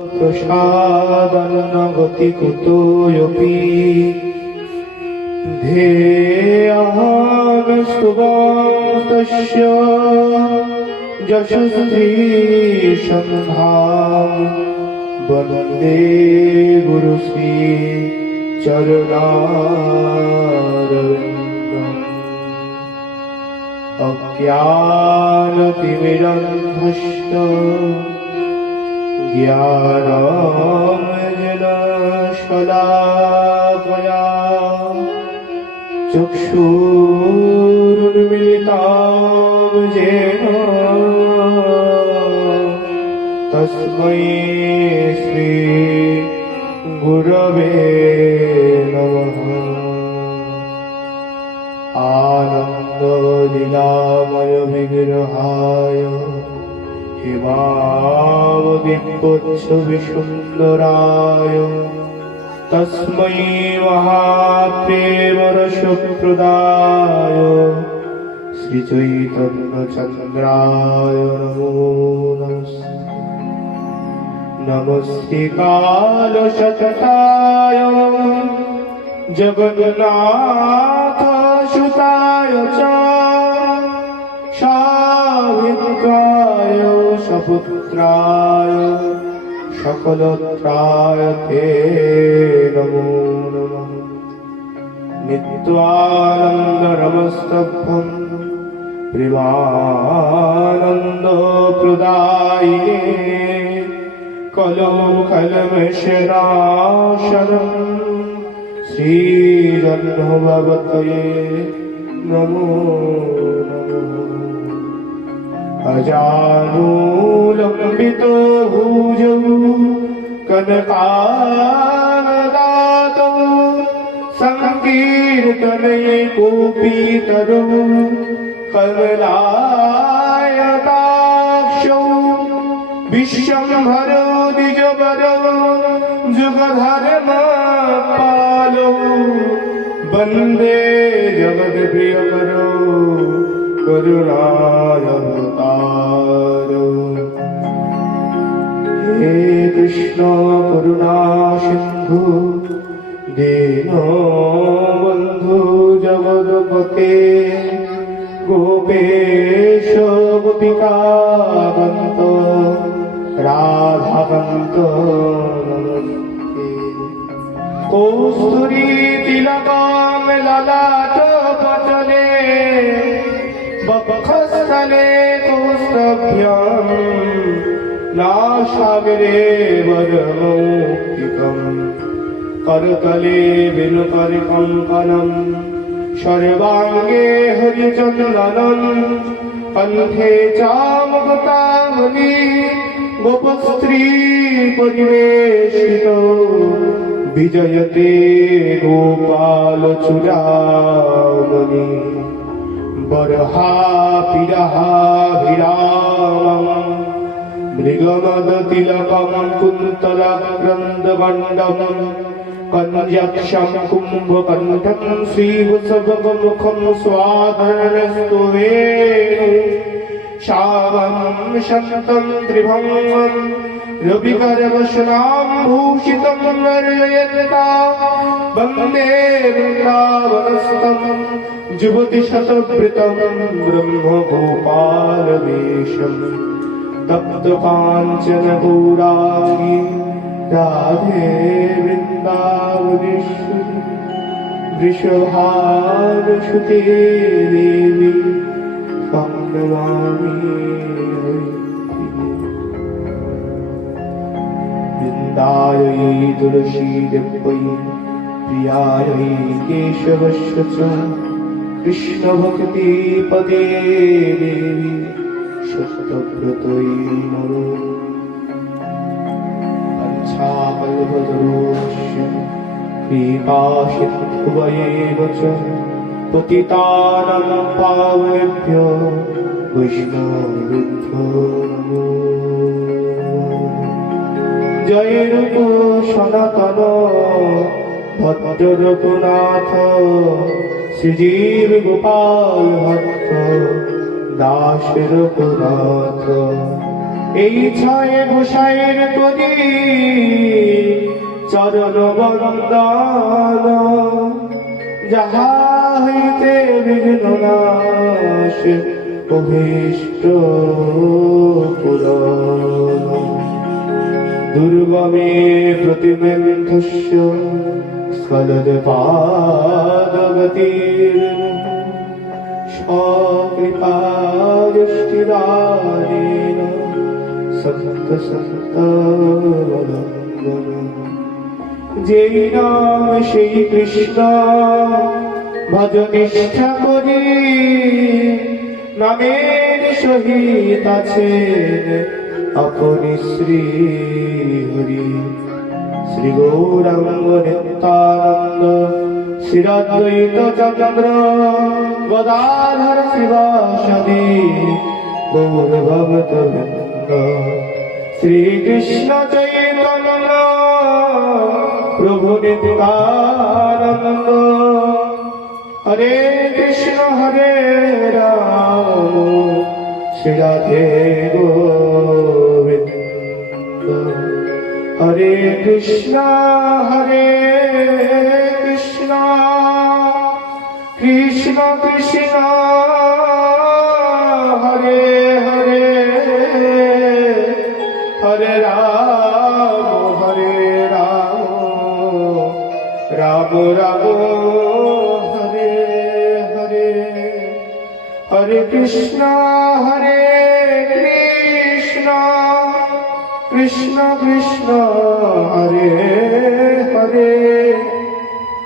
प्रसादन्नगति कुतोऽपि ध्येयःस्तुवांस्तस्य यशस्वीसन्धाम् वन्दे गुरुश्री चरणारविन्दम्। अज्ञानतिमिरन्धस्य ज्ञानाञ्जनशलाकया चक्षुरुन्मिलितं येन तस्मै श्री गुरवे नमः। आनन्दलीलामय विग्रहाय हिमावदिपुच्छविसुन्दराय तस्मै महाप्रेमरसप्रदाय श्रीचैतन्यचन्द्राय नमो नमः। नमस्ते कालशतकाय जगन्नाथसुताय च सावित्राय सपुत्राय सकलत्राय ते नमो नमः। नित्यानन्दरमस्तभं प्रेमानन्दप्रदायिने कलौकलमशनाशनं श्रीरन्ध्रभवतये नमो नमः। अजानुलम्बितो भुजौ कनकावदातौ संकीर्तनये गोपीतरौ कमलायताक्षौ विश्वम्भरो द्विजवरौ जुगधर्मपालौ वन्दे जगत्प्रियकरौ करुणावतारौ। हे कृष्ण करुणा सिन्धु दीनबन्धु जगत्पते गोपेश गोपिकाकान्त राधाकान्त नमस्ते। कौस्तुरी तिलकं ललाटपटले वक्षस्थले कौस्तभ्यं नासाग्रे वरमौक्तिकम् करतले बिलुकरकङ्कणं सर्वाङ्गे हरिचन्दनं कण्ठे च मुक्तावली गोपस्त्री परिवेशितो विजयते गोपालचूडामणि। बर्हा पिरहा विरामं मृगमदतिलकं कुन्तलक्रन्दमण्डलं कञ्जक्षं कुम्भकण्ठं श्रीवत्सवमुखं स्वाधरणस्तुवेणु शावं शन्तं त्रिभङ्गं रविकरवशनां भूषितं वर्णयन्ता वन्दे वृन्दावनस्थं जुगतिशतवृतं ब्रह्मगोपालवेशं तप्तकाञ्चन गौराङ्गी राधे वृन्दावनेश्वरी वृषभानुसुते देवी त्वां नमामि वृन्दायै तुलसीदेव्यै प्रियायै केशवस्य च कृष्णभक्तिपदे देवी सत्यव्रतयै नमो। पञ्चाकल्पतरुश्च कृपासिन्धुवैव च पतितानां पावनेभ्यो वैष्णवेभ्यो नमो। जय रूप सनातन भद्ररघुनाथ श्रीजीव गोपाल भक्त दास रघुनाथ এই ছয়ে গোসাইয়ের করি চরণ বন্দন, যাহা হইতে বিঘ্ন নাশ অভীষ্ট পূরণ। দুর্গমে প্রতিমেন্ধস্য স্খলদ পাদগতির, স্বকৃপাদৃষ্টিদানেন সন্ত সন্তাবলম্বন। যেই নাম সেই কৃষ্ণ ভজ নিষ্ঠা করি, নামের সহিত আছেন আপনি শ্রী হরি। শ্রী গৌরাঙ্গ নিত্যানন্দ শ্রীরাদ্বৈত চন্দ্র গদাধর শিবাসাদি গৌর ভগত বৃন্দ। শ্রীকৃষ্ণ চৈতন্য প্রভু নিত্যানন্দ। হরে কৃষ্ণ হরে রাম শ্রী রাধে গোবিন্দ। হরে কৃষ্ণ কৃষ্ণ কৃষ্ণ হরে হরে, হরে রাম রাম রাম হরে হরে। হরে কৃষ্ণ কৃষ্ণ কৃষ্ণ হরে হরে,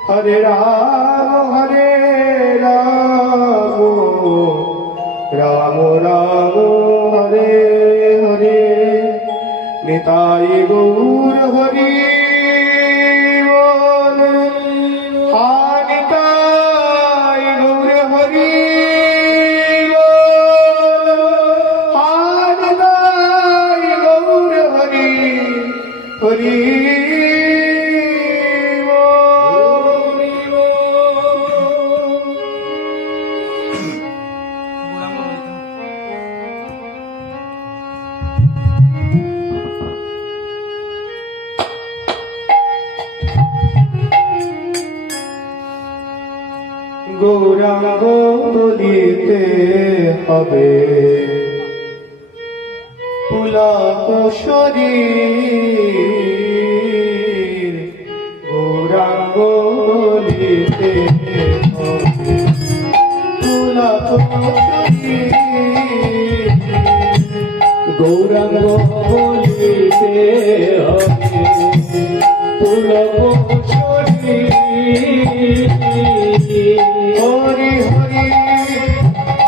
হরে রাম রাম রাম হরে হরে। নিতাই গৌর হরি বল, নিতাই গৌর হরি বল, নিতাই গৌর হরি হরি। গৌরাঙ্গ বলিতে হবে পুলক শরীর। গৌরাঙ্গ বলিতে হবে পুলক শরীর। গৌরাঙ্গ বলিতে হবে পুলক শরীর। হরি হরি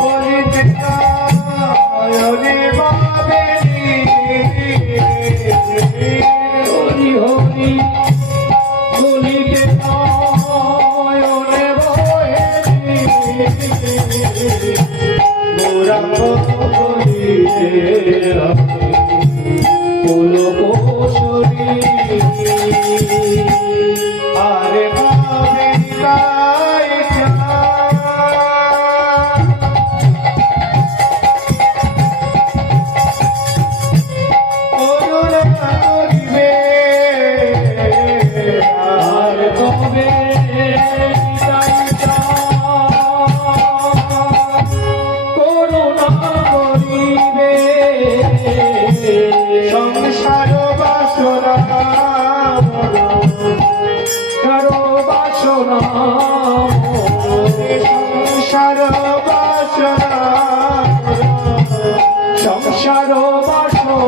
বলিতে নয়নে ভাবে, হরি হরি বলিতে নয়নে ভাবে। গৌরাঙ্গ বলিতে পুলক শরীর। আরে ভাবে সংসার বাসনা, সংসার বাসনা, সংসার বাসনা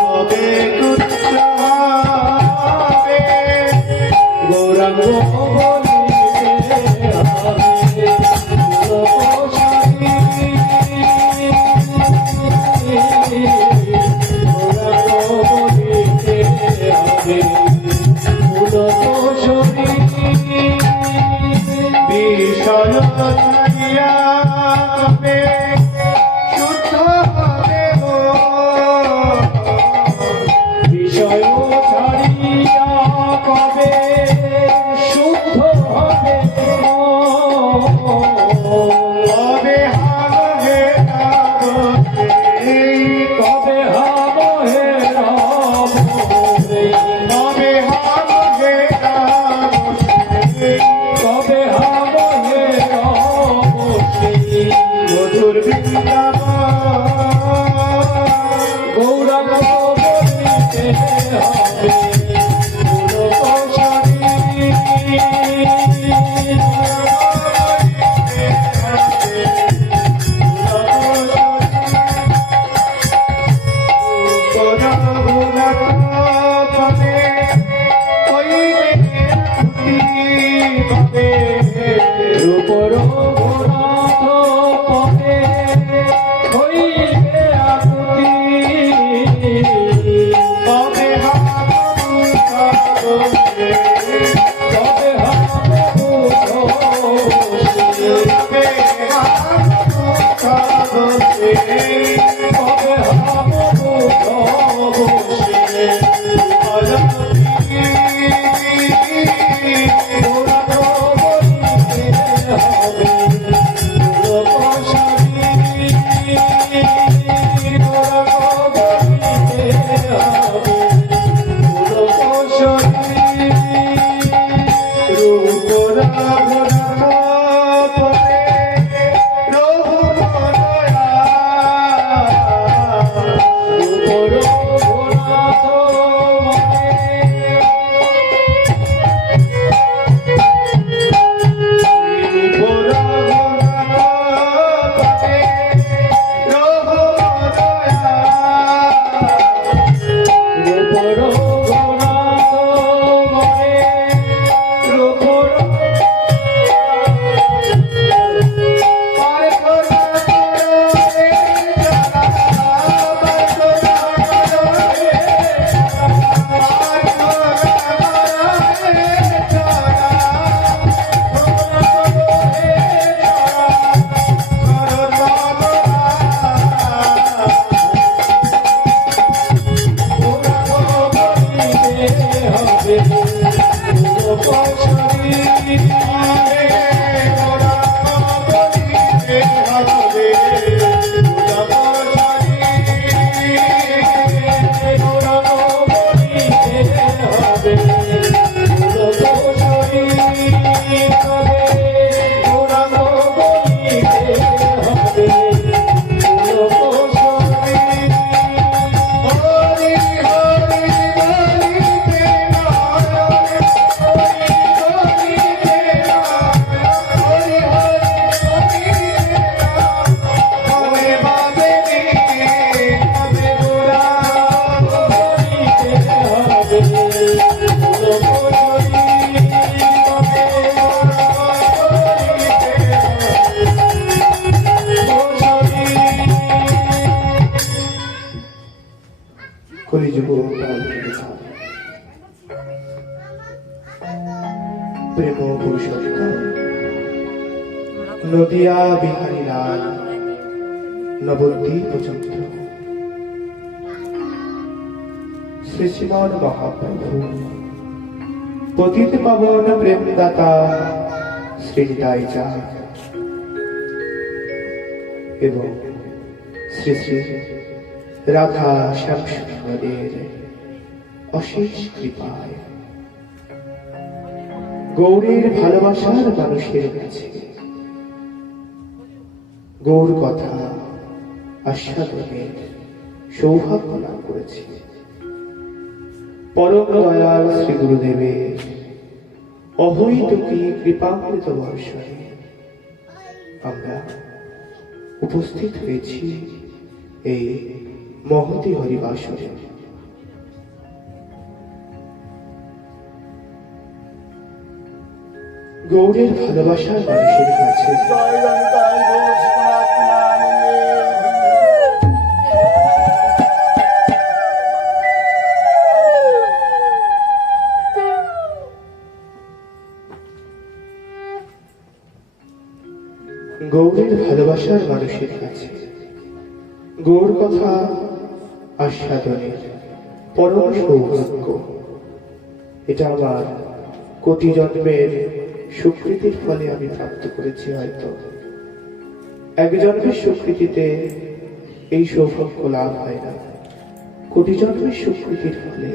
হবে তুচ্ছ হবে। গৌরাঙ্গ বলিতে হবে পুলক শরীর। গৌরাঙ্গ বলিতে হবে পুলক শরীর। প্রেম পুরুষোত্তম নদিয়া বিহারী লাল নবদ্বীপ চন্দ্র শ্রী শ্রীমান মহাপ্রভু পতিত পাবন প্রেমদাতা শ্রীনিতাই চা এবং শ্রী শ্রী রাধা শ্যাম সুন্দরের অশেষ কৃপায় গৌরের ভালোবাসার মানুষের কাছে গৌর কথা আস্বাদনের সৌভাগ্য লাভ করেছে পরম দয়াল শ্রী গুরুদেবের অহৈতুকী কৃপামৃত বর্ষণে আমরা উপস্থিত হয়েছি এই মহতী হরিবাসরে। গৌরের ভালোবাসার মানুষের কাছে গৌরের ভালোবাসার মানুষের কাছে গৌর কথা আস্বাদনের পরম সৌভাগ্য। এটা আমার কোটি জন্মের স্বীকৃতির ফলে আমি প্রাপ্ত করেছি। হয়তো এক জন্মের স্বীকৃতিতে এই সৌভাগ্য লাভ হয় না, কোটি জন্মের স্বীকৃতির ফলে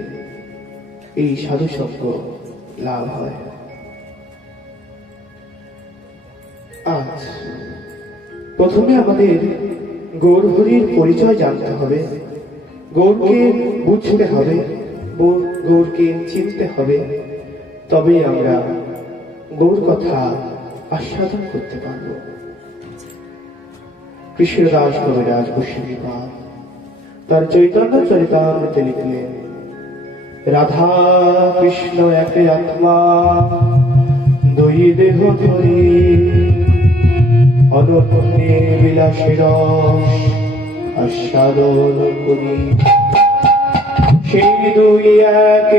এই সাধু সঙ্গ লাভ হয়। আজ প্রথমে আমাদের গৌর হরির পরিচয় জানতে হবে, গৌরকে বুঝতে হবে, গৌরকে চিনতে হবে, তবেই আমরা গৌর কথা আস্বাদন করতে পারব। কৃষ্ণদাস কবিরাজ গোস্বামীপাদ তার চৈতন্য চরিতামৃতে লিখলেন, রাধা কৃষ্ণ একে আত্মা, দুই দেহ ধরি, অনন্যে বিলাসী রস আস্বাদন করি। সেই দুই এক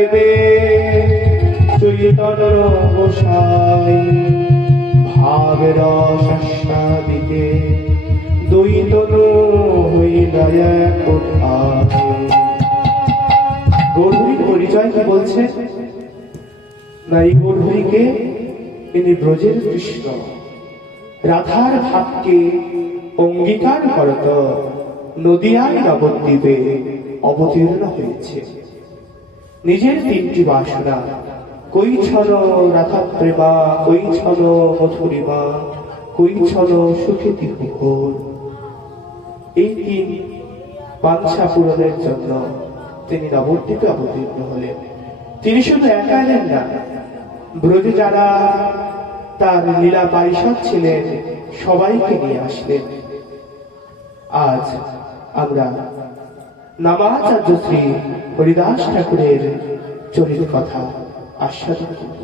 চৈতন্য গোসাই, ভাব রস আস্বাদিতে দুই তনু হইল এক ঠাই। গৌরহরির পরিচয় কি বলছে না, এই গৌরহরিকে ইনি ব্রজের কৃষ্ণ, রাধার ভাবকে অঙ্গীকার করত নদিয়ায় নবদ্বীপে অবতীর্ণ হয়েছে। নিজের তিনটি বাসনা, কই ছল রাধা প্রেমা, কই ছল মধুরিমা, কই ছল সুখেতি ঘোর, এই তিন বাঞ্ছা পূরণের জন্য তিনি নবদ্বীপে অবতীর্ণ হলেন। তিনি শুধু একা এলেন না, ব্রজে যারা তার লীলা পারিষদ ছিলেন সবাইকে নিয়ে আসলেন। আজ আমরা নামাচার্য শ্রী হরিদাস ঠাকুরের চরিত কথা আস্বাদন করব।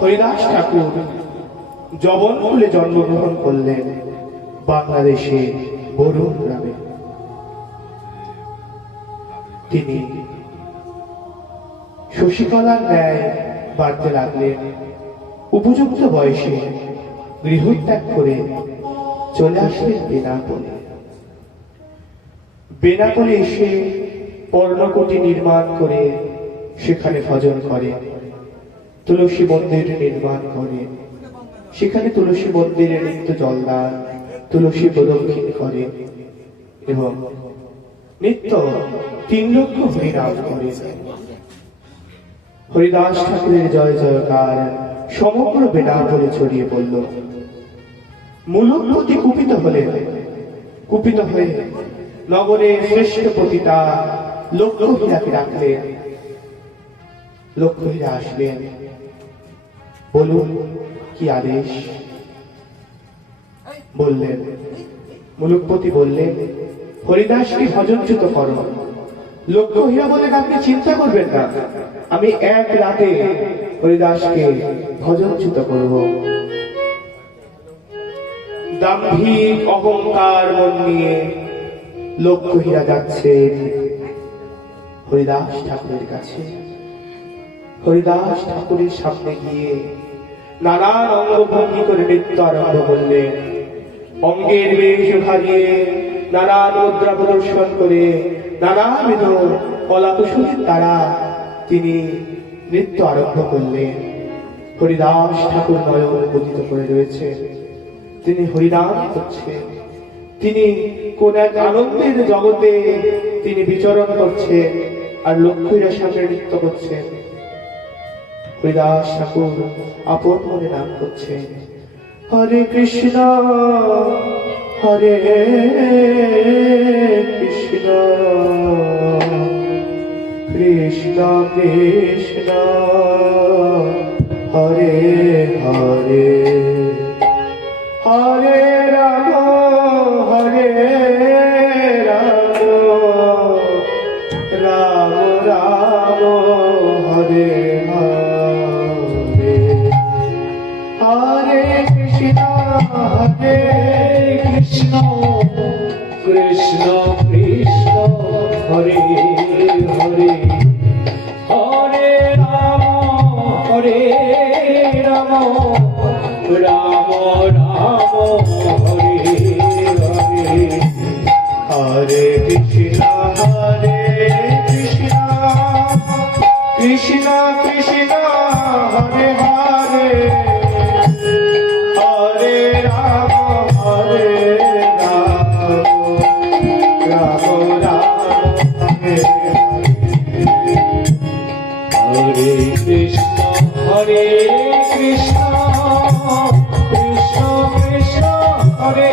হরিদাস ঠাকুর জবনকুলে জন্মগ্রহণ করলেন বাংলাদেশে বরুণ গ্রামে। তিনি শশীকলার ন্যায় বাড়তে লাগলেন। উপযুক্ত বয়সে গৃহত্যাগ করে চলে আসলেন বেনাপোলে। বেনাপোলে এসে পর্ণকুটি নির্মাণ করে সেখানে ভজন করে, তুলসী মন্দির নির্মাণ করে সেখানে তুলসী মন্দিরে নিত্য জলদান, তুলসী প্রদক্ষিণ করে এবং নিত্য 3 লক্ষ হরিনাম করে। হরিদাস ঠাকুরের জয় জয়কার সমগ্র বেনাপোলে ছড়িয়ে পড়ল। মূলপতি কুপিত হলেন, কুপিত হয়ে নগরে শ্রেষ্ঠ পতিতা লক্ষ্মীহীরাকে ডাকলেন। লক্ষ্মীহীরা আসলেন, বলুন কি আদেশ। বললেন, মুলুকপতি বললেন, হরিদাসকে ভজনচ্যুত করো। লক্ষ্মীহীরা বলেন, আপনি চিন্তা করবেন না, আমি এক রাতে হরিদাসকে ভজনচ্যুত করব। দাম্ভিক অহংকার মন নিয়ে লক্ষ্মীহীরা যাচ্ছেন হরিদাস ঠাকুরের কাছে। হরিদাস ঠাকুরের সামনে গিয়ে নানান অঙ্গভঙ্গি করে নৃত্য আরম্ভ করলেন। অঙ্গের বেশ হারিয়ে নানান মুদ্রা প্রদর্শন করে নানাবিধ কলাকুশলীর দ্বারা তিনি নৃত্য আরম্ভ করলেন। হরিদাস ঠাকুর নয়ন পতিত করে রয়েছে, তিনি হরিনাম করছেন, তিনি কোন এক আনন্দের জগতে তিনি বিচরণ করছেন আর লক্ষ্মীরা সামনে নৃত্য করছেন। হরিদাস ঠাকুর আপন মনে নাম করছেন, হরে কৃষ্ণ হরে কৃষ্ণ কৃষ্ণ কৃষ্ণ হরে হরে, হরে রাম হরে রাম, রাম রাম হরে হরে, হরে কৃষ্ণ কৃষ্ণ কৃষ্ণ হরে হরে, হরে রাম রাম রাম হরে হরে, হরে কৃষ্ণ কৃষ্ণ কৃষ্ণ হরে হরে, হরে রাম রাম রাম হরে হরে, কৃষ্ণ হরে কৃষ্ণ কৃষ্ণ কৃষ্ণ হরে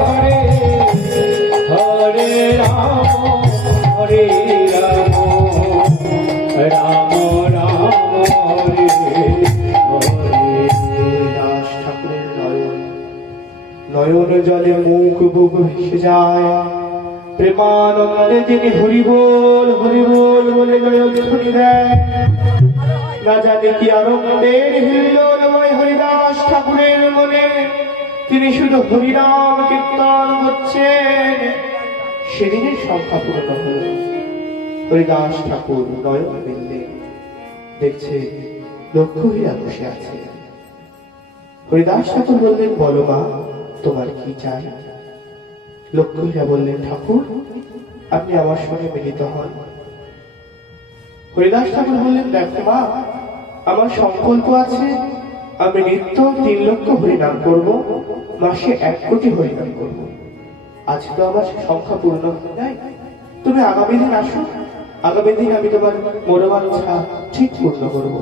হরে, হরে হরে রাম হরে রাম রাম রাম হরে হরে। দাস ঠাকুরের নয়ন জলে মুখ বুক ভেসে যায়, প্রেমানন্দে তিনি হরিবোল হরিবোল বলে জয়ধ্বনি দেয়। না জানি কি আনন্দের হিল্লোলময় হরিদাস ঠাকুরের মনে, তিনি শুধু হরিনাম কীর্তন করছেন। সেদিনের সংখ্যা পূর্ণ হল। হরিদাস ঠাকুর নয়ন মেললে দেখছে লক্ষ্য হইয়া বসে আছে। হরিদাস ঠাকুর বললেন, বলো মা, তোমার কি চাই? লক্ষ্য হইয়া বললেন, ঠাকুর আপনি আমার সঙ্গে মিলিত হন। হরিদাস ঠাকুর বললেন, দেখো মা, আমার সংকল্প আছে, আমি নিত্য 3 লক্ষ হরিনাম করব, মাসে 1 কোটি হরিনাম করব। আজ তো আমার সংখ্যা পূর্ণ হয় নাই, তুমি আগামী দিন আসো, আগামী দিন আমি তোমার মনোবাঞ্ছা ঠিক পূর্ণ করব।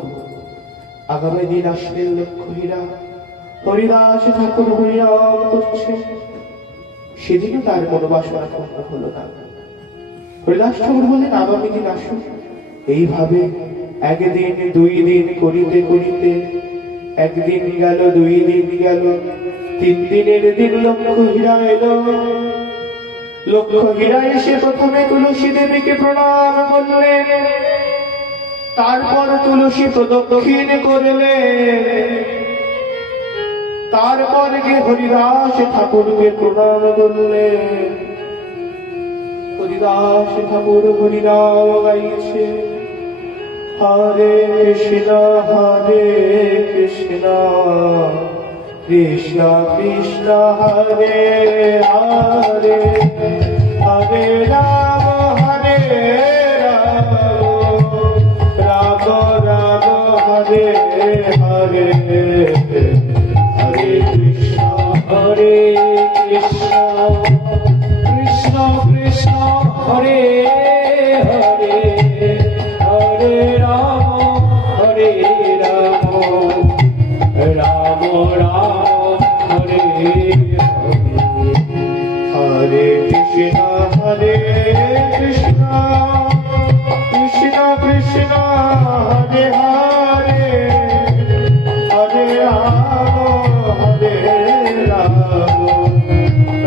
আগামী দিন আসলেন লক্ষ্য হীরা। হরিদাস ঠাকুর হরিনাম করছে, সেদিনও তার মনোবাসনা পূর্ণ হলো না। হরিদাস ঠাকুর বললেন, আগামী দিন আসো। এইভাবে 1 দিন 2 দিন করিতে করিতে 1 দিন গেল, 2 দিন গেল, 3 দিনের দিন লক্ষ্য হীরা এলো। লক্ষ্য হীরা এসে প্রথমে তুলসী দেবীকে প্রণাম করলেন, তারপর তুলসী প্রদক্ষিণ করলেন, তারপর গিয়ে হরিদাস ঠাকুরকে প্রণাম করলেন। হরিদাস ঠাকুর হরিনাম গাইছে, হরে কৃষ্ণ কৃষ্ণ কৃষ্ণ হরে হরে, হরে রাম রাম রাম হরে হরে, হরে কৃষ্ণ কৃষ্ণ কৃষ্ণ হরে হরে, হরে রাম রাম রাম হরে হরে। হরে কৃষ্ণ কৃষ্ণ কৃষ্ণ হরে হরে, হরে রাম রাম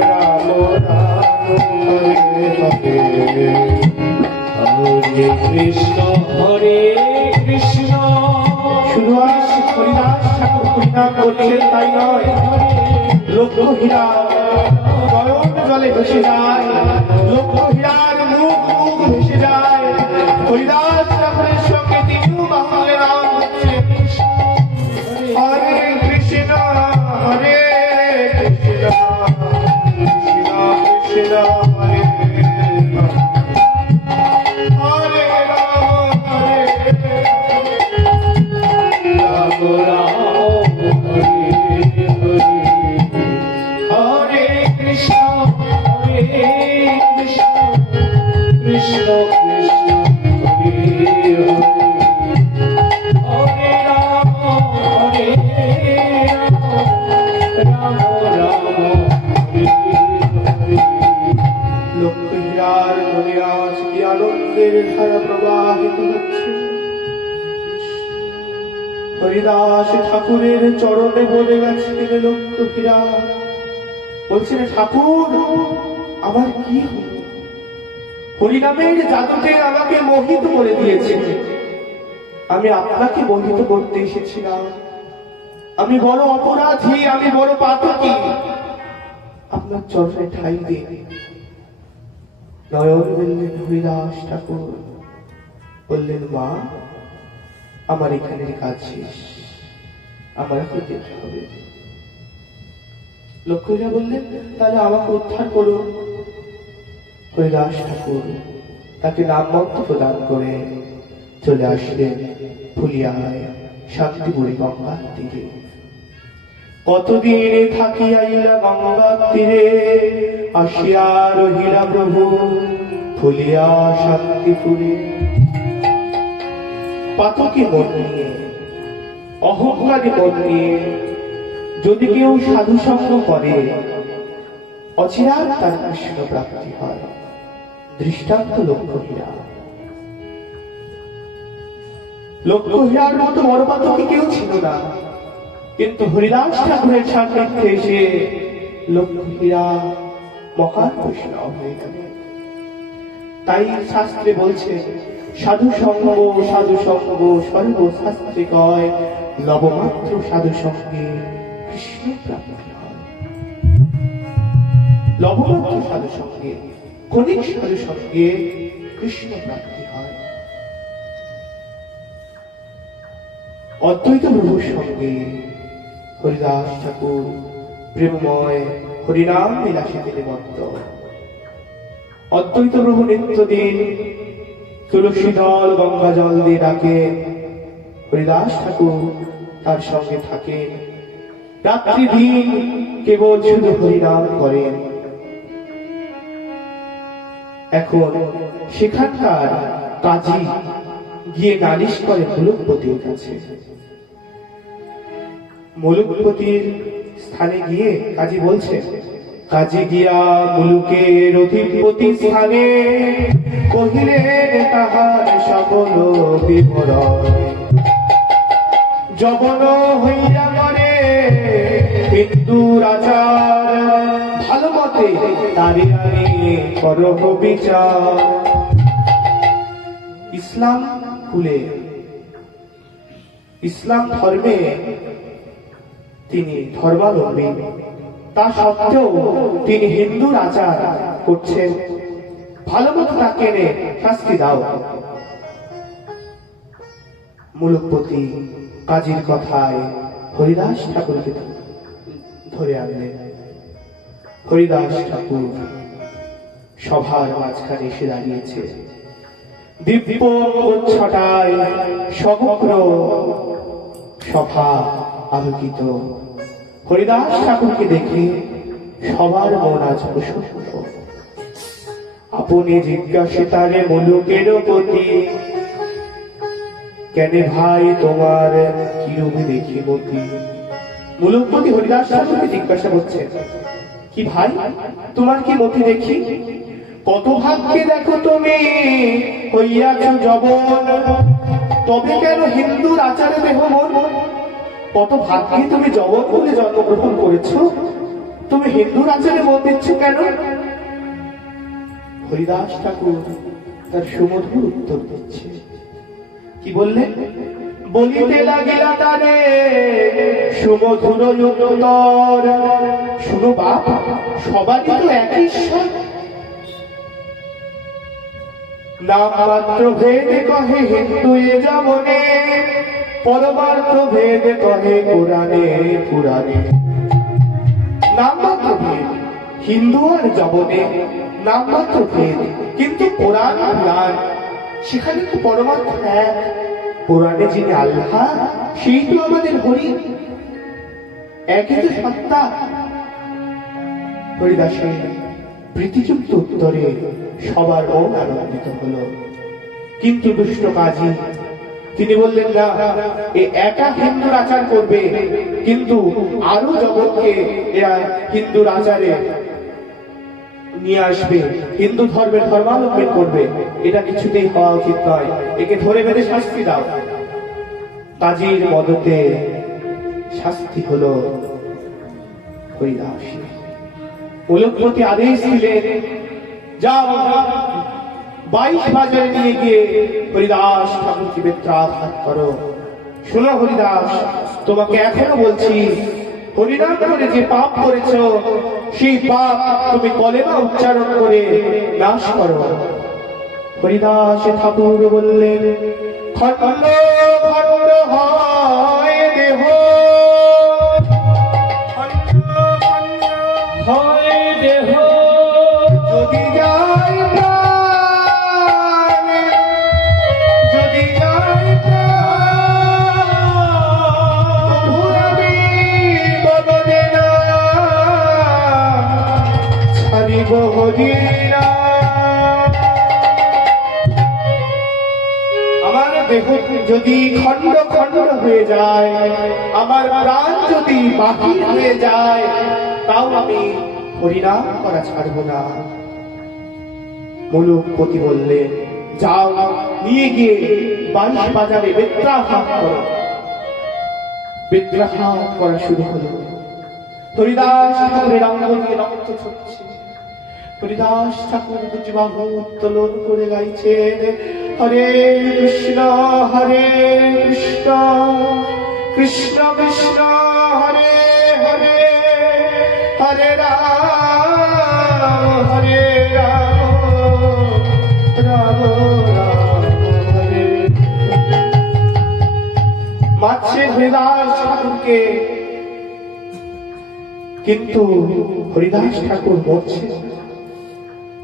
রাম হরে হরে। হরে কৃষ্ণ কৃষ্ণ। শুধু আজ হরিদাস ঠাকুর হরিনাম করছেন তাই নয়, লক্ষ্য হীরা নয়ন জলে ভেসে যায়, লক্ষ্য হীরার মুখ মুখ ভেসে যায়। হরিদাস ঠাকুরের সঙ্গে তিনিও বাহুল্যে নাম হচ্ছেন, হরে কৃষ্ণ হরে কৃষ্ণ কৃষ্ণ কৃষ্ণ হরে হরে রাম রাম হরে হরে। হরে কৃষ্ণ কৃষ্ণ কৃষ্ণ কৃষ্ণ হরে হরে, হরে রাম রাম রাম হরে হরে। লক্ষ্য হীরার মনে আজ কি আনন্দের ধারা প্রবাহিত হচ্ছে। হরিদাস ঠাকুরের চরণে বলে গেছিলেন লক্ষ্য হীরা, বলছিলেন, ঠাকুর আমার কি হলো? হরিনামের জাদুতে আমাকে মোহিত করে দিয়েছে, আমি আপনাকে মোহিত করতে এসেছিলাম। আমি বড় অপরাধী, আমি বড় পাতকী, আপনার চরণে ঠাঁই দিন। নয়ন বললেন হরিদাস ঠাকুর, বললেন, মা আমার এখানের কাজ শেষ, আমার এখন যেতে হবে। লক্ষ্মীরা বললেন, তাহলে আমাকে উদ্ধার করো। হরিদাস ঠাকুর তাকে নামমন্ত্র প্রদান করে চলে আসলেন ফুলিয়ায় শান্তিপুরী গঙ্গার তীরে। কতদিন থাকিয়াইলা গঙ্গার তীরে, আসিয়া রহিলা প্রভু ফুলিয়া শান্তিপুরে। পাতকী মন নিয়ে, অহংকারী মন নিয়ে যদি কেউ সাধু সঙ্গ করে, অচিরাত তার কৃষ্ণ প্রাপ্তি হয়। দৃষ্টান্ত লক্ষ্যহীরা। লক্ষ্যহীরার মতো বড় পাতকি কেউ ছিল না, কিন্তু হরিদাস ঠাকুরের সান্নিধ্যে এসে লক্ষ্যহীরা মহান বৈষ্ণব হয়ে গেল। তাই শাস্ত্রে বলছে, সাধু সঙ্গ সর্বশাস্ত্রে কয়, লবমাত্র সাধু সঙ্গে কৃষ্ণ প্রাপ্তি হয়। লবমাত্র সাধু সঙ্গে, ক্ষণিক সাধু সঙ্গে কৃষ্ণ প্রাপ্তি হয়। অদ্বৈত প্রভুর সঙ্গে হরিদাস ঠাকুর প্রেমময় হরিনাম বিলাসিতে নিমত্ত। অদ্বৈত প্রভু নিত্যদিন তুলসী দল গঙ্গা জল দিয়ে ডাকে, হরিদাস ঠাকুর তার সঙ্গে থাকেন, রাত্রি দিন কেবল শুধু হরিনাম করেন। এখন সেখানকার কাজী গিয়ে নালিশ করে মুলুকপতির কাছে। মুলুকপতির স্থানে গিয়ে কাজী বলছে, কাজী গিয়া মুলুকের অধিপতি স্থানে কহিলেন তাহার সকল বিবরণ। যবন হইয়া করে হিন্দুর আচার, ভালো মতে তারে আমি করহ বিচার। ইসলাম কুলে, ইসলাম ধর্মে তিনি ধর্মাবলম্বী, তা সত্ত্বেও তিনি হিন্দুর আচার করছেন, ভালো মতো তাকে এনে শাস্তি দাও। মুলুকপতি কাজীর কথায় হরিদাস ঠাকুরকে ধরে আনলেন। হরিদাস ঠাকুর সভার মাঝখানে এসে দাঁড়িয়েছে, দিব্য ছটায় সমগ্র সভা আলোকিত। হরিদাস ঠাকুরকে দেখে সবার মন আজ প্রসন্ন। আপনি জিজ্ঞাসে তারে মুলুকের পতি, কেন ভাই তোমার কিরূপে দেখি মতি। মুলুকপতি হরিদাস ঠাকুরকে জিজ্ঞাসা করছে, কি ভাই তোমার কি মতি দেখি? কত ভাগ্যে দেখো তুমি হইয়াছ যবন, তবে কেন হিন্দুর আচারে দেহ মন? কত ভাগ্যে তুমি যবন বলে জন্মগ্রহণ করেছ, তুমি হিন্দুর আচারে মন দিচ্ছ কেন? হরিদাস ঠাকুর তার সুমধুর উত্তর দিচ্ছে। কি বললেন? বলিতে লাগিলা তারে সুমধুর উত্তর, শুনো বাপ, সবারই তো একই ঈশ্বর। নাম মাত্র ভেদে কহে হিন্দু এ যেমনে, পরমার্থ ভেদে কহে পুরাণে পুরাণে। নাম মাত্র ভেদ, হিন্দু আর যবনে নাম মাত্র ভেদ, কিন্তু পুরাণ পুরাণ, সেখানে তো পরমার্থ এক। পুরাণে যিনি আল্লাহ, সেই তো আমাদের হরি, একই তো সত্তা। হরিদাসের প্রীতিযুক্ত উত্তরে সবার মন আনন্দিত হল। কিন্তু দুষ্ট কাজী তিনি বললেন, না, এ একা হিন্দুর আচার করবে, কিন্তু আরো জগৎকে এরা হিন্দুর আচারে নিয়ে আসবে, হিন্দু ধর্মের ধর্মাবলম্বন করবে, এটা কিছুতেই হওয়া উচিত নয়, একে ধরে বেঁধে শাস্তি দাও। কাজীর মদতে শাস্তি হলো হরিদাস। মুলুকপতি আদেশ দিলেন, যাও 22 বাজারে নিয়ে গিয়ে হরিদাস ঠাকুরকে বেত্রাঘাত করো। শোনো হরিদাস, তোমাকে এখনো বলছি, হরিনাম করে যে পাপ করেছ, সেই পাপ তুমি কলেমা উচ্চারণ করে নাশ করো। হরিদাস ঠাকুর বললেন, খণ্ড খণ্ড হয় দেহ, হয় দেহ, যদি যায় প্রাণ, যদি যায় প্রাণ, ভুলাবি বদনে না, ছাড়িব হরিনা। আমার দেহ যদি খণ্ড খণ্ড হয়ে যায়, আমার প্রাণ যদি বাহির হয়ে যায়, তাও আমি হরিনাম করা ছাড়ব না। মুলুকপতি বললেন, যাও নিয়ে গিয়ে বাঁশ বাজারে বেত্রাঘাত করো। বেত্রাঘাত করা শুরু হলো। হরিদাস ঠাকুরের অঙ্গ দিয়ে রক্ত ঝরছে। হরিদাস ঠাকুর দুটি বাহু উত্তোলন করে গাইছেন, হরে কৃষ্ণ কৃষ্ণ কৃষ্ণ হরে হরে, হরে রাম রাম রাম হরে। মারছে হরিদাস ঠাকুরকে, কিন্তু হরিদাস ঠাকুর মরছে।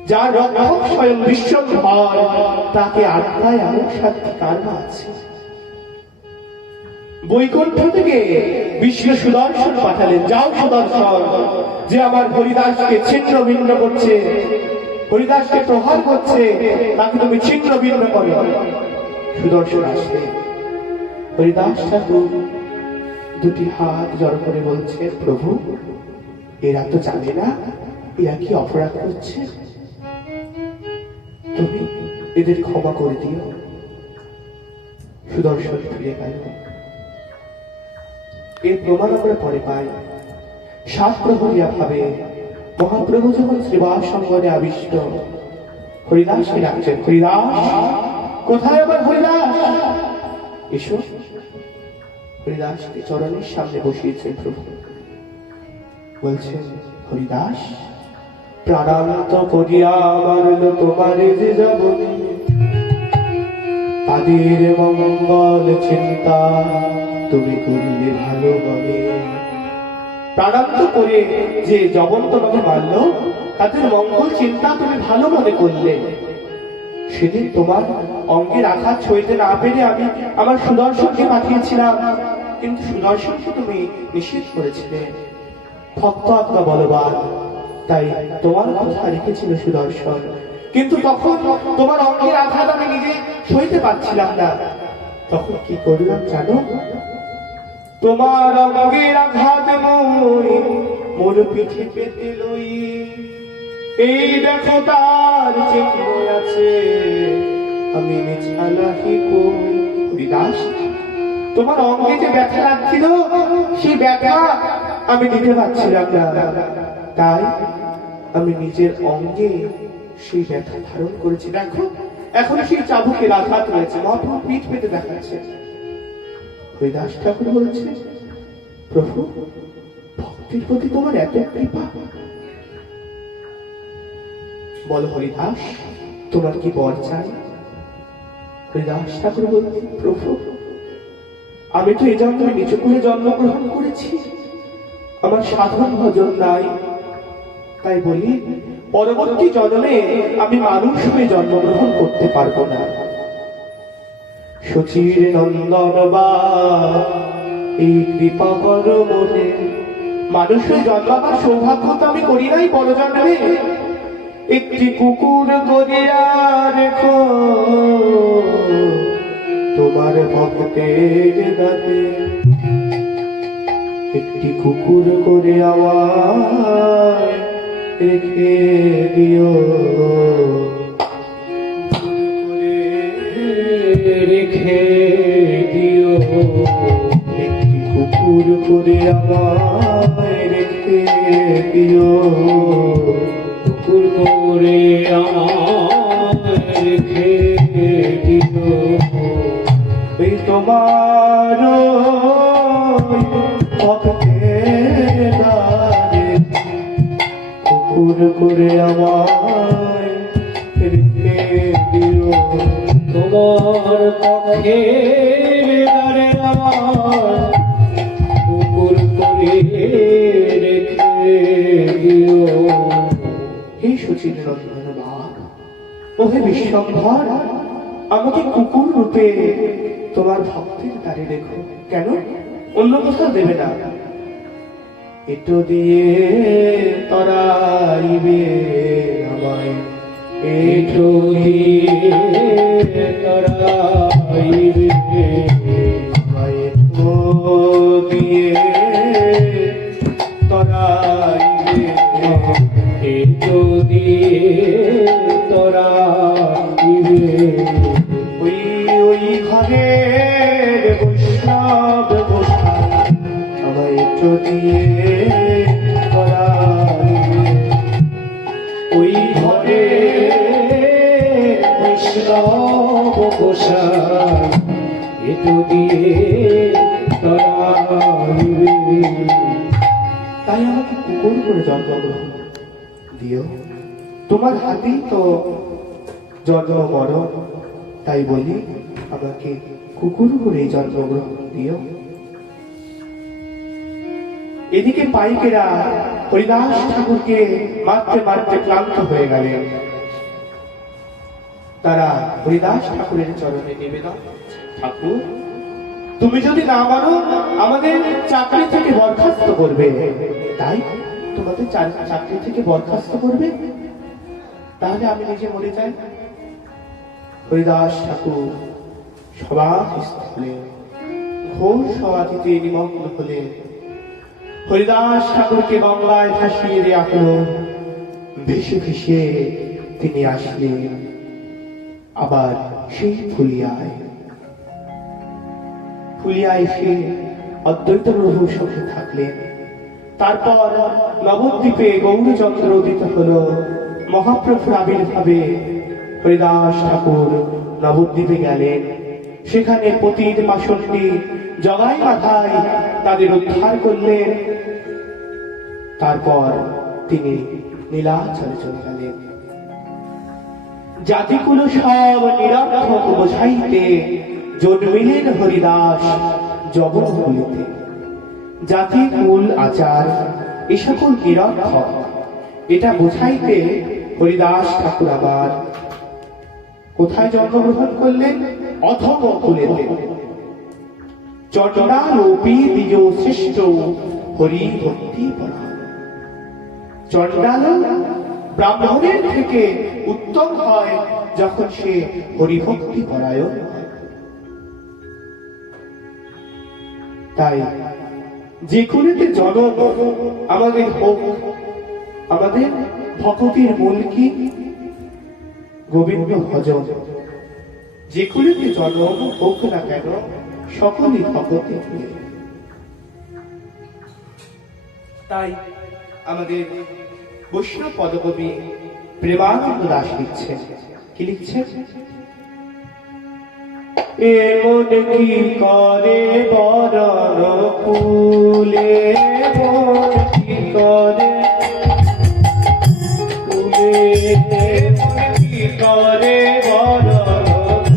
যার রক্ষক স্বয়ং বিশ্বম্ভর, তাকে আত্মায় এমন শান্তি কার আছে? বৈকুণ্ঠ থেকে বিষ্ণু সুদর্শন পাঠালেন, যাও সুদর্শন, যে আমার হরিদাসকে ছিন্ন ভিন্ন করছে, হরিদাসকে প্রহার করছে, তাকে তুমি ছিন্ন ভিন্ন করো। সুদর্শন আসলে হরিদাস ঠাকুর দুটি হাত জড়ো করে বলছে, প্রভু এরা তো জানে না এরা কি অপরাধ করছে, তুমি এদের ক্ষমা করে দিও। সুদর্শন ফিরে গেল। এর প্রমাণ আমরা পরে পাই। সাত প্রহরিয়া ভাবে মহাপ্রভু যখন শ্রীবাস সঙ্গনে আবিষ্ট, হরিদাসকে ডাকছেন, হরিদাস কোথায় আমার হরিদাস, এসো। হরিদাসকে চরণের সামনে বসিয়েছেন প্রভু। বলছেন, হরিদাস প্রাণান্ত করিয়া মারল তোমার যে যাবনি, তাদের মঙ্গল চিন্তা তুমি করলে ভালো মনে। প্রাণান্ত করে যে জবন্তনকে মারল, তাদের মঙ্গল চিন্তা তুমি ভালো মনে করলে। সেদিন তোমার অঙ্গের আঘাত সইতে না পেরে আমি আমার সুদর্শনকে পাঠিয়েছিলাম, কিন্তু সুদর্শনকে তুমি নিষেধ করেছিলে। ভক্ত আত্মা বলবান, তাই তোমার কথা রেখেছিল সুদর্শন, কিন্তু তখন তোমার অঙ্গের আঘাত আমি নিজে সইতে পারছিলাম না। তখন কি করলাম জানো? তোমার অঙ্গের আঘাত মোর পিঠে পেতে লই, এই দেখো তার চিহ্ন আছে, আমি মিছালাহি কই। হরিদাস, তোমার অঙ্গে যে ব্যথা লাগছিল, সেই ব্যথা আমি দিতে পারছিলাম না, তাই আমি নিজের অঙ্গে সেই ব্যথা ধারণ করেছি। দেখো এখন সেই চাবুকের আঘাত রয়েছে, মহাপ্রভু পিঠ পেতে দেখাচ্ছে। হরিদাস ঠাকুর বলছে, প্রভু ভক্তির প্রতি তোমার এত কৃপা, বলো হরিদাস তোমার কি বর চাই? হরিদাস ঠাকুর বললেন, প্রভু আমি তো এই জন্মে নিচু করে জন্মগ্রহণ করেছি, আমার সাধারণ ভজন নাই, তাই বলি পরবর্তী জন্মে আমি মানুষ হয়ে জন্মগ্রহণ করতে পারবো না। শচীর নন্দন বা এই কৃপা কর মোরে, মানুষ হয়ে জন্মাবার সৌভাগ্য তো আমি করি নাই বড় জন্মে। একটি কুকুর করিয়া রেখো তোমার ভক্তের দাঁতে, একটি কুকুর করে আমায় রেখে দিও, রেখে দিও, একটি কুকুর করে আমায় রেখে দিও, কুকুর করে আমায় রেখে দিও। এই তোমার ভক্তের দ্বারে কুকুর করে আমায় রেখে দিও। তোমার পক্ষের দ্বারে আমার কুকুর করে রেখে দিও। হে শচীর নন্দন বাঘ, ওহে বিশ্বম্ভর, আমাকে কুকুর রূপে তোমার ভক্তের দ্বারে রেখো। কেন? অন্য কোথাও দেবে না। এটো দিয়ে তরাইবে আমায়, এটো দিয়ে তরাইবে আমায়, এটো দিয়ে তরাইবে, এটো দিয়ে তরাইবে তোমার হাতেই তো জন্ম মরণ, তাই বলি আমাকে কুকুর করে জন্মগ্রহণ দিও। এদিকে পাইকেরা হরিদাস ঠাকুরকে মারতে মারতে ক্লান্ত হয়ে গেলেন। তারা হরিদাস ঠাকুরের চরণে নিবেদন, ঠাকুর তুমি যদি না মানো আমাদের চাকরি থেকে বরখাস্ত করবে। তাই তোমাদের চাকরি থেকে বরখাস্ত করবে? তাহলে আমি নিজে মরে যাই। হরিদাস ঠাকুর সভাস্থলে ঘোর সমাধিতে নিমগ্ন হলেন। হরিদাস ঠাকুরকে গঙ্গায় ভাসিয়ে দেয়া হলো। ভেসে ভেসে তিনি আসলেন আবার সেই ফুলিয়ায়। ফুলিয়ায় এসে অদ্বৈত প্রভুর সঙ্গে থাকলেন। তারপর নবদ্বীপে গৌরচন্দ্র উদিত হল। মহাপ্রভুর আবির্ভাবে হরিদাস ঠাকুর নবদ্বীপে গেলেন। সেখানে পতির পাশন্ডী জগাই মাথায় তাদের উদ্ধার করলেন। তারপর তিনি নীলাচলে চলে গেলেন। জাতিকুল সব নিরর্থক বোঝাইতে জন্মিলেন হরিদাস জগৎগুলিতে। জাতি কুল আচার এ সকল নিরর্থক, এটা বোঝাইতে হরিদাস ঠাকুর আবার কোথায় জন্মগ্রহণ করলেন? অধম কুলেতে। চণ্ডালোপি দ্বিজ শ্রেষ্ঠ হরি ভক্তি পরায়ণ। চণ্ডাল ব্রাহ্মণের থেকে উত্তম হয় যখন সে হরিভক্তি পরায়ণ হয়। তাই যে কুলেতে জন্ম আমাদের হোক, আমাদের ভক্তির মূল কি? গোবিন্দ ভজন। যে কুলেতে জন্ম হোক না কেন সকলই ভক্তি। তাই আমাদের বৈষ্ণব পদকবি প্রেমানন্দ দাস লিখছেন, কি লিখছেন? এমন কি করে বরণ কুলে, এমন কি করে কুলে, এমন কি করে বরণ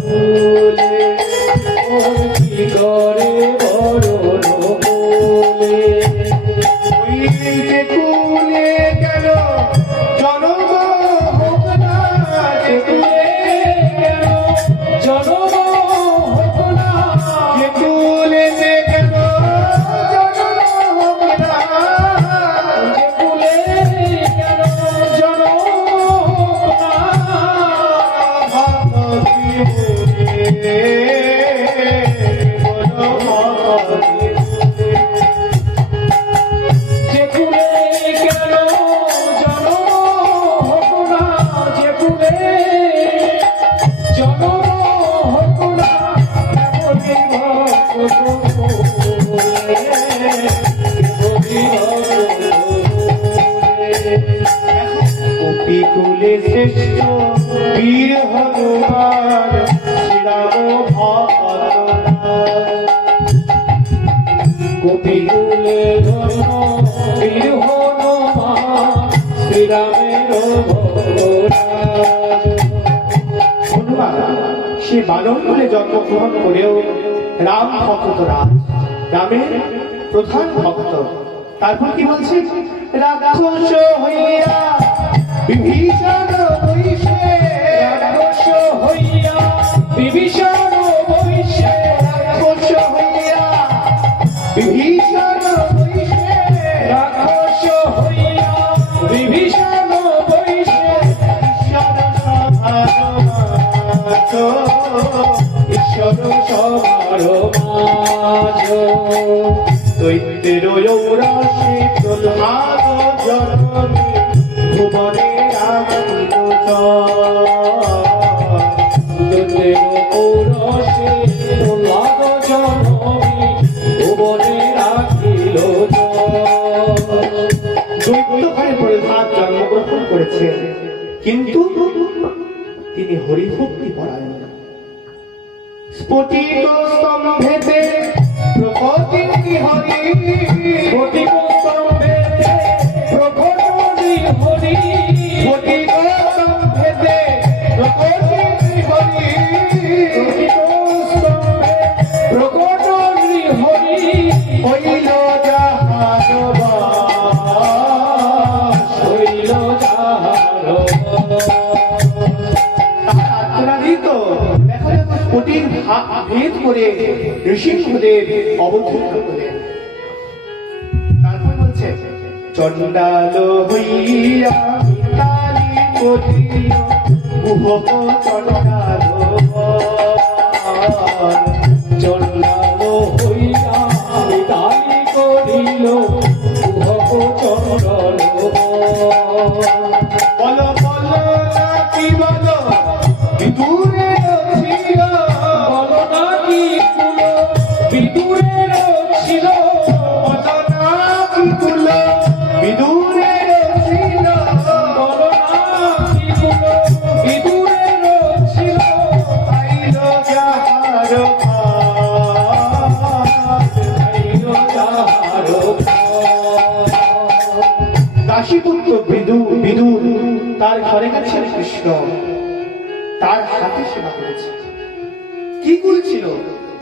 কুলে, এমন কি করে বরণ কুলে। ওই যে কুলে গেল জনম হোক না, যে কুলে গেল জনম হোক না, যে কুলেতে গেল জনম হোক না, যে কুলে গেল জনম হোক না। ভক্তি বলে বলো ভক্তি বলে। যে কুলে গেল জনম হোক না, যে কুলে জনম হোক না, এমনি ভক্ত বলে, এমনি ভক্ত বলে। গোপী কুলে শ্রেষ্ঠ বীর হনুমান শ্রীরাম ভক্ত। গোপী কুলে ধর্ম বীর হনুমান শ্রীরামের ভক্ত। হনুমান সে বানর কুলে জন্মগ্রহণ করেও রাম ভক্ত, রামের প্রধান ভক্ত। তারপর কি বলছে? রাক্ষস হইয়া বিভীষণ বৈশে, রাক্ষস হইয়া বিভীষণ বৈশে, রাক্ষস হইয়া বিভীষণ বৈশে, রাক্ষস হইয়া বিভীষণ বৈশে। ঈশ্বর সবার মাঝ, দৈত্যের ঔরাসে প্রহ্লাদ জন্মে ভুবনে রাখিল দৈত্যের ঔরাসে প্রহ্লাদ জন্মে ভুবনে রাখিল। দৈত্য ঘরে প্রহ্লাদ জন্মগ্রহণ করেছেন, কিন্তু তিনি হরিভক্তি পরায়ণ। স্ফটিক স্তম্ভেতে প্রকটিনি হরি, স্ফটিক স্তম্ভেতে প্রকটিনি হরি, স্ফটিক ভেদ করে ঋষিংহদেব অবতীর্ণ করেন। তারপর বলছে, চণ্ডাল হইয়া মিতালি করিল গুহক চণ্ডাল চন্ডাল হইয়া মিতালি করিল গুহক চন্ডাল। বল বল নাকি বল বিদুরে ছিল, বল নাকি কুল বিদুরের ছিল, বল নাকি কুল বিদুরে ছিল, বল নাকি কুল বিদুরের ছিল। আইল যাহার আইল যাহার দাসীপুত্র বিদুর তার ঘরে গেছে কৃষ্ণ, তার হাতে সেবা করেছে। কি কুল ছিল?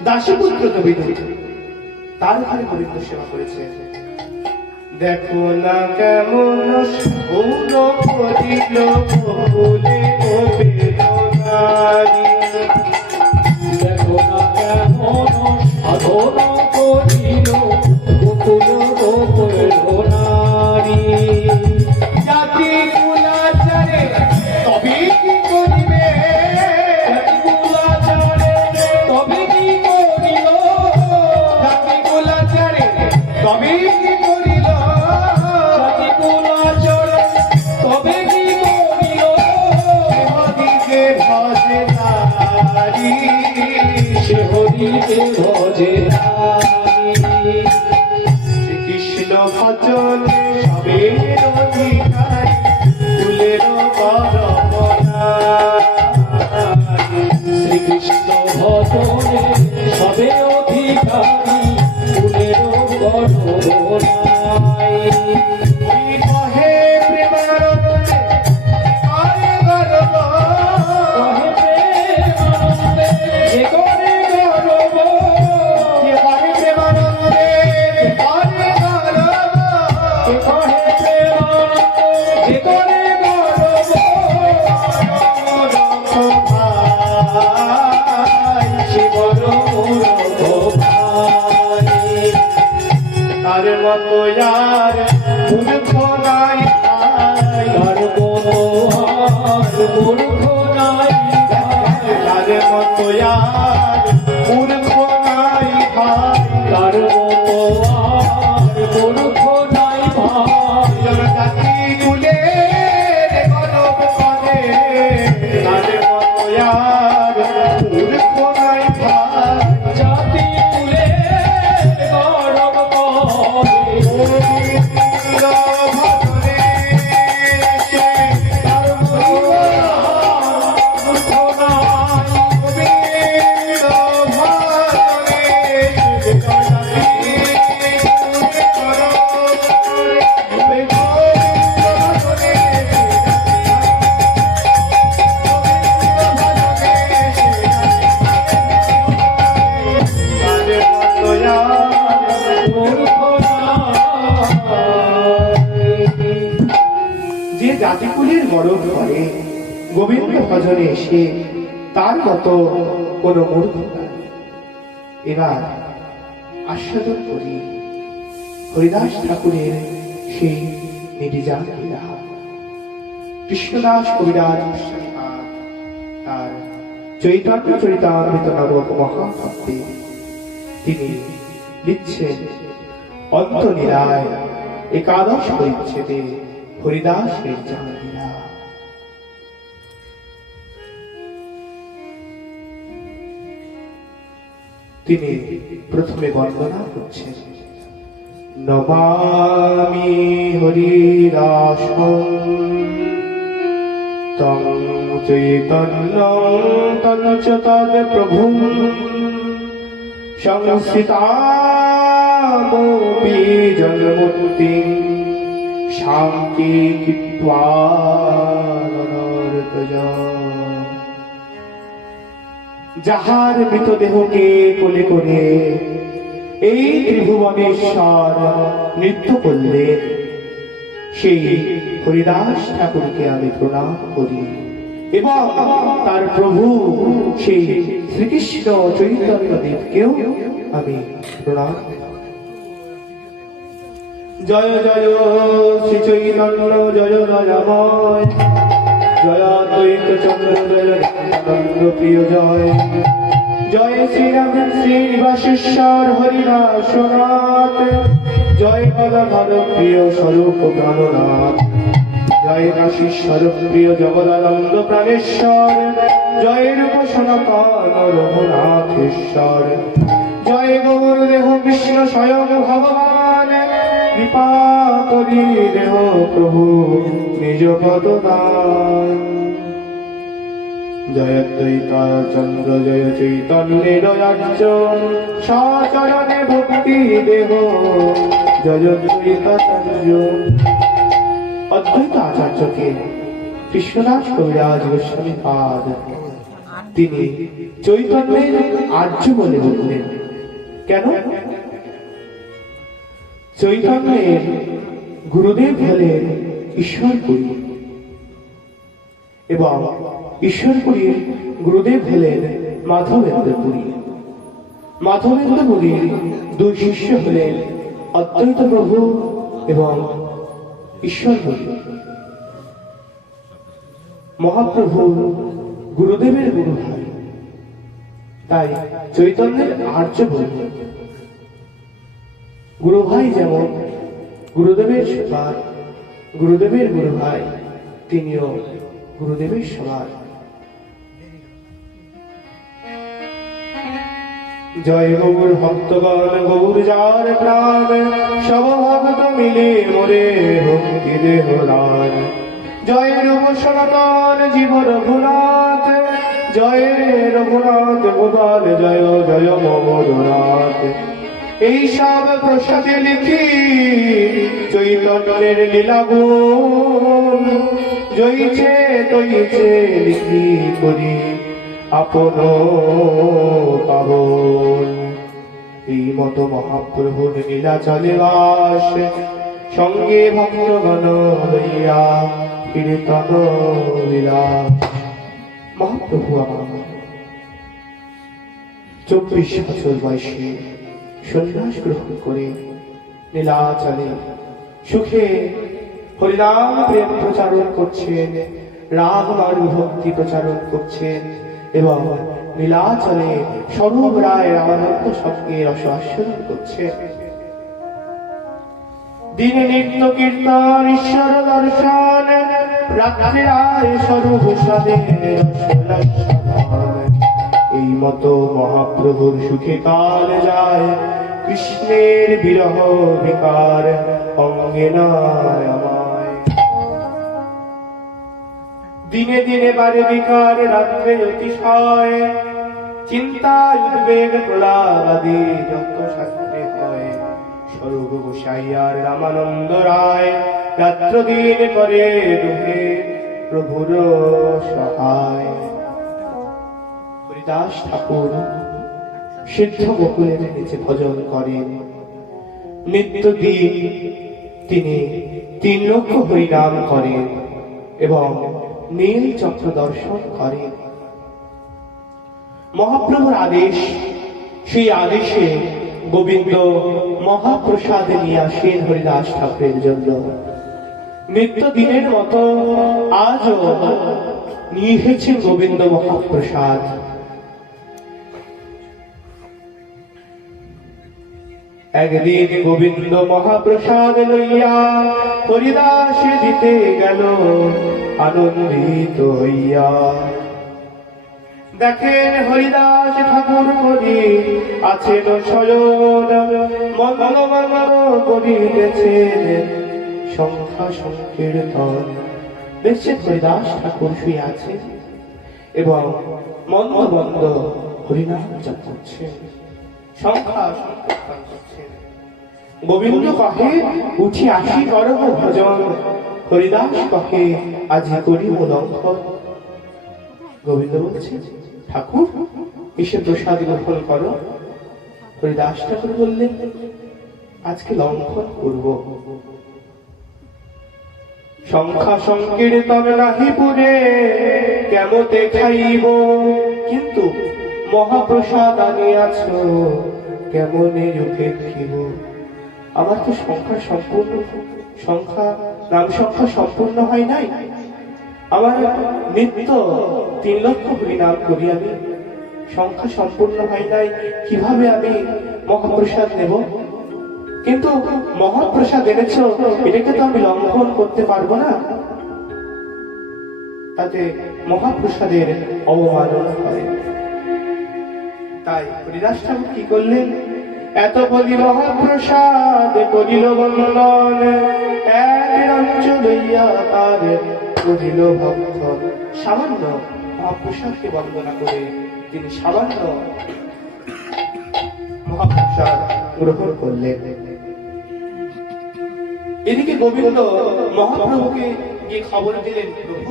দাসীপুত্র তো বিদুর, তার ঘরে গোবিন্দ সেবা করেছে। দেখো না কেমন সৌর করিল বকুলে বেদনারি, দেখো না কেমন সাধন করিল গোকুল গোকুল নারী। জাতি কুলাচারে তবে কি করিবে, কুলাচারে তবে কি করিল, জাতি কুলাচারে তবে কি করিল, জাতি কুলাচারে তবে কি করিল। হরিকে ভজে নারী, সে হরিকে ভজে নারী। শ্রীকৃষ্ণ ভজনে সবের অধিকারী, ফুলের বরবনারী। শ্রীকৃষ্ণ ভজনে সবে অধিকারী ফুলের গণনায়। কহে প্রেমানন্দে করে গর্ব, কহে প্রেমানন্দে যে করে গর্ব, কে কহে প্রেমানন্দে করে গর্ব, কে কহে প্রেমানন্দে যে করে গর্ব। সে বড় মূর্খ ভাই। তার মতো আর মূর্খ নাই ভাই, তার কোনো হার মূর্খ নাই ভাই। তার মতো আর মূর্খ নাই ভাই, তার মতো আর মূর্খ নাই ভাই। জাতি কুলের গর্ব করে, তার মতো আর মূর্খ নাই ভাই। জাতি কুলে গৌরব করে। গোবিন্দ ভজনে সে তার মূর্খ নাই। গোবিন্দ ভজনে সে জাতি কুলে গর্ব করে, গোবিন্দ ভজনে যে জাতিকুলের গরম করে গোবিন্দ ভজনে এসে তার মতো কোন মূর্খ নাই। এবার আস্বাদন করি হরিদাস ঠাকুরের সেই নির্জান লীলা। কৃষ্ণদাস কবিরাজ গোস্বামী তার চৈতন্য চরিতামৃত নামক মহাকাব্যে তিনি লিখছেন অন্তলীলায় একাদশ পরিচ্ছেদে হরিদাস নির্জান লীলা। তিনি প্রথমে বন্দনা করছেন, নমামি হরিদাসং তং চৈতন্যং তং চ তদ প্রভুং সংস্থিতামপি জন্মুক্তিং শান্তিকিত্বা নরকজা। যাহার মৃতদেহকে কোলে করে এই ত্রিভুবনেশ্বর নৃত্য করলেন, সেই হরিদাস ঠাকুরকে আমি প্রণাম করি। এবং তার প্রভু সেই শ্রীকৃষ্ণ চৈতন্য দেবকেও আমি প্রণাম। জয় জয় শ্রী চৈতন্য জয় জয়ময়, জয় দ্বৈত চন্দ্র জয় নিত্যানন্দ প্রিয় জয়, জয় শ্রীরাম শ্রীনিবাসেশ্বর হরিদাসনাথ, জয় গদাধর প্রিয় স্বরূপ প্রাণনাথ, জয় কাশী স্বরূপ প্রিয় জগদানন্দ প্রাণেশ্বর, জয় রূপ সনাতন রঘুনাথেশ্বর, জয় গৌরদেহ কৃষ্ণ স্বয়ং ভগবান, কৃপা করি দেহ প্রভু নিজ পদদান। জয় দ্বৈতা চন্দ্র জয় চৈতন্যের রাজ্য, সচরণে ভক্তি দেহ জয় দ্বৈতাচার্য। অদ্বৈত আচার্যকে কৃষ্ণদাস কবিরাজ গোস্বামী পাদ তিনি চৈতন্যের আর্য বলে বললেন। কেন? চৈতন্যের গুরুদেব হলেন ঈশ্বরপুরী এবং ঈশ্বরপুরীর গুরুদেব হলেন মাধবেন্দ্রপুরী। মাধবেন্দ্রপুরীর দুই শিষ্য হলেন অদ্বৈত প্রভু এবং ঈশ্বরপুরী। মহাপ্রভু গুরুদেবের গুরু ভাই, তাই চৈতন্যের আর্য বললেন। গুরু ভাই যেমন গুরুদেবের সবার, গুরুদেবের গুরু ভাই তিনিও গুরুদেবের সবার। জয় গৌর ভক্তগণ গৌর যার প্রাণ, সব ভক্ত মিলে মোরে ভক্তি দেহ দান। জয় রূপ সনাতন জীব রঘুনাথ, জয় রঘুনাথ গোপাল জয় জয় মমনাথ। এই সব প্রসাদে লিখি চৈতন্যের লীলা গুণ, জয়ছে তৈছে লিখি করি আপন পাবন। এই মতো মহাপ্রভুর লীলা চলে বাস, সঙ্গে ভক্তগণ লইয়া কীর্তন বিলাস। মহাপ্রভু আমার 24 বছর বয়সে সন্ন্যাস গ্রহণ করে নীলাচলে সুখে হরিনাম প্রেম প্রচারণ করছেন, রাম নাম ভক্তি প্রচারণ করছেন এবং নীলাচলে স্বরূপ রায় রামানন্দ সঙ্গে রস আস্বাদন করছেন। দিনে নিত্য কীর্তন ঈশ্বর দর্শন, রাত্রে রায় স্বরূপ সাদে এই মতো মহাপ্রভুর সুখে কাল যায়, কৃষ্ণের বিরহ বিকার অঙ্গে নয় আমায়। দিনে দিনে বারে বিকার রাত্রে অতিশয়, চিন্তায় উদ্বেগ প্রলাপ আদি যত শাস্ত্রে হয়। স্বরূপ গোসাইয়ার রামানন্দ রায় রাত্র দিন করে দুহে প্রভুর সহায়। হরিদাস ঠাকুর সিদ্ধ বকুলের নিচে ভজন করেন। নিত্য দিন তিনি 3 লক্ষ হরিনাম করেন এবং নীল চক্র দর্শন করেন। মহাপ্রভুর আদেশ, সেই আদেশে গোবিন্দ মহাপ্রসাদ নিয়ে আসেন হরিদাস ঠাকুরের জন্য। নিত্য দিনের মতো আজও নিয়ে এসেছেন গোবিন্দ মহাপ্রসাদ। একদিন গোবিন্দ মহাপ্রসাদ লইয়া হরিদাস দিতে গেল আনন্দিত হইয়া। দেখেন হরিদাস ঠাকুর করি আছেন শয়ন, মঙ্গল মঙ্গল করিতেছেন সংখ্যা সংকীর্তন। দেখছেন হরিদাস ঠাকুর শুয়ে আছেন এবং মন্দ মন্দ হরিনাম জপ করছেন, সংখ্যা সংকীর্তন করছেন। গোবিন্দ কহে উঠি আসি করব ভজন, হরিদাস কহে আজি করিব লঙ্ঘন। গোবিন্দ বলছে ঠাকুর এসে প্রসাদ গ্রহণ করো। হরিদাস ঠাকুর বললেন আজকে লঙ্ঘন করব। সংখ্যা সংকীর্তন নাহি পুরে কেমতে খাইব, কিন্তু মহাপ্রসাদ আনিয়াছ কেমনে উপেক্ষিব। আমার তো নাম সংখ্যা সম্পূর্ণ হয় নাই। আমার নিত্য 3 লক্ষ হরিনাম করি আমি, সংখ্যা সম্পূর্ণ হয় নাই, কিভাবে আমি মহাপ্রসাদ নেব? কিন্তু মহাপ্রসাদ এনেছ, এটাকে তো আমি লঙ্ঘন করতে পারবো না, তাতে মহাপ্রসাদের অবমাননা হয়। তাই হরিদাস ঠাকুর কি করলেন? এত বলি মহাপ্রসাদ করিল বন্দন, এক রঞ্চ লইয়া তার করিল ভক্ষণ। সামান্য মহাপ্রসাদকে বন্দনা করে তিনি সামান্য মহাপ্রসাদ গ্রহণ করলেন। এদিকে গোবিন্দ মহাপ্রভুকে গিয়ে খবর দিলেন, প্রভু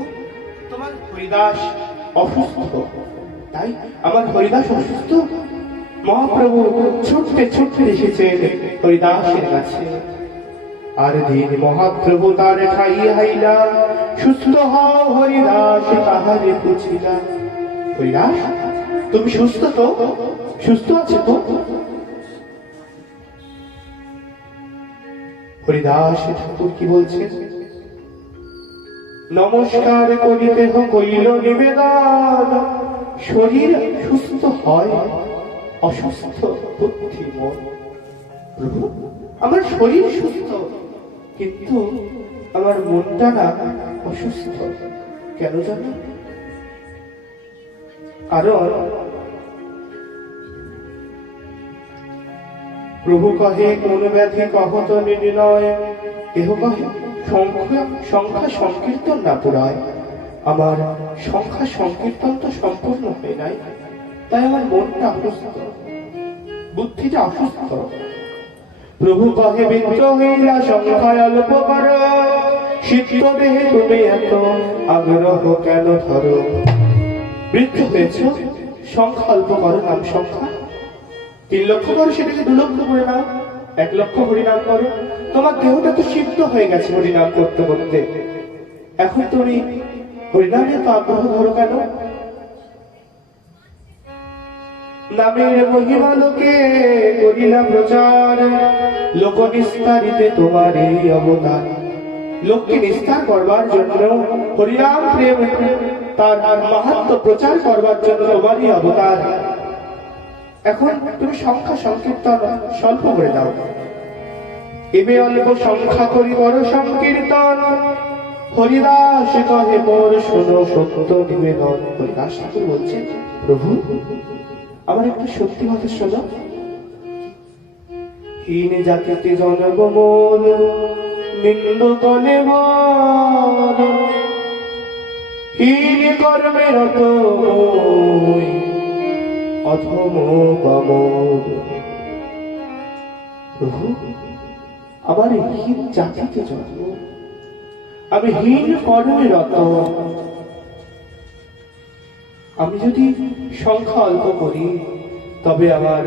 তোমার হরিদাস অসুস্থ। তাই আমার হরিদাস অসুস্থ? মহাপ্রভু ছুটতে ছুটতে এসেছেন হরিদাসের কাছে। আর দিন মহাপ্রভু তার খাইয়া সুস্থ হও হরিদাস তাহারে পুছিলা। হরিদাস তুমি সুস্থ তো? সুস্থ আছে তো? হরিদাস ঠাকুর কি বলছেন? নমস্কার করিতে কইল নিবেদন, শরীর সুস্থ হয় অসুস্থ বুদ্ধি মন। প্রভু আমার শরীর সুস্থ, কিন্তু আমার মনটা না অসুস্থ। কেন জানো? কারণ প্রভু কহে কোন ব্যাধি কহত নির্ণয়, কেহ কহে সংখ্যা সংকীর্তন না পুরায়। আমার সংখ্যা সংকীর্তন তো সম্পূর্ণ হয় নাই, তাই আমার মনটা অসুস্থ, বুদ্ধিটা অসুস্থ। প্রভু কহে বিদ্র হইলা সংখ্যায় অল্প কর, সিদ্ধ দেহে তুমি এত আগ্রহ কেন ধরো। বৃদ্ধ হয়েছ, সংখ্যা অল্প করো, নাম সংখ্যা 3 লক্ষ করো, সেটাকে 2 লক্ষ করে নাও, 1 লক্ষ হরিনাম করো। তোমার দেহটা তো সিদ্ধ হয়ে গেছে হরিনাম করতে করতে, এখন তুমি হরিনামে তো আগ্রহ ধরো কেন? নামের মহিমা লোকে করিলা প্রচার, লোক নিস্তারিতে তোমার এই অবদান। লোককে নিস্তার করবার জন্য হরিনাম প্রেম তার মাহাত্ম্য প্রচার করবার জন্য তোমারই অবতার। এখন তুমি সংখ্যা সংকীর্তন স্বল্প করে দাও। এবে অল্প সংখ্যা করি বড় সংকীর্তন, হরিদাস কহে মোর শোনো সত্য নিবেদন। হরিদাস ঠাকুর বলছেন, প্রভু আমার একটু সত্যি কথা শোনো। হীন জাতিতে জনব মোর, নিন্দ তলে মন, হীন কর্মে রত মই, অধম বামর। প্রভু আমার হীন জাতিতে জন্ম, আমি হীন কর্মে রত। আমি যদি সংখ্যা অল্প করি, তবে আমার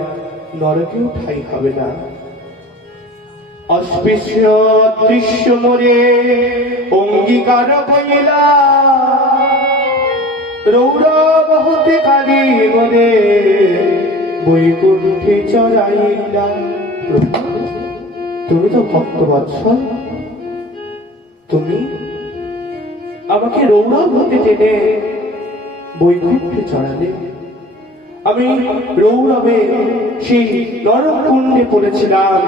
নরকেও ঠাঁই হবে না। অস্পৃশ্য দৃশ্য মোরে অঙ্গীকার কইলা, রৌরব হতে কারি গরে বৈকুণ্ঠে চড়াইলা। তুমি তো ভক্ত বৎসল, তুমি আমাকে রৌরব হতে টেনে বৈকুণ্ঠে চড়ালে। আমি রৌরবে সেই নরকুণ্ডে পড়েছিলাম,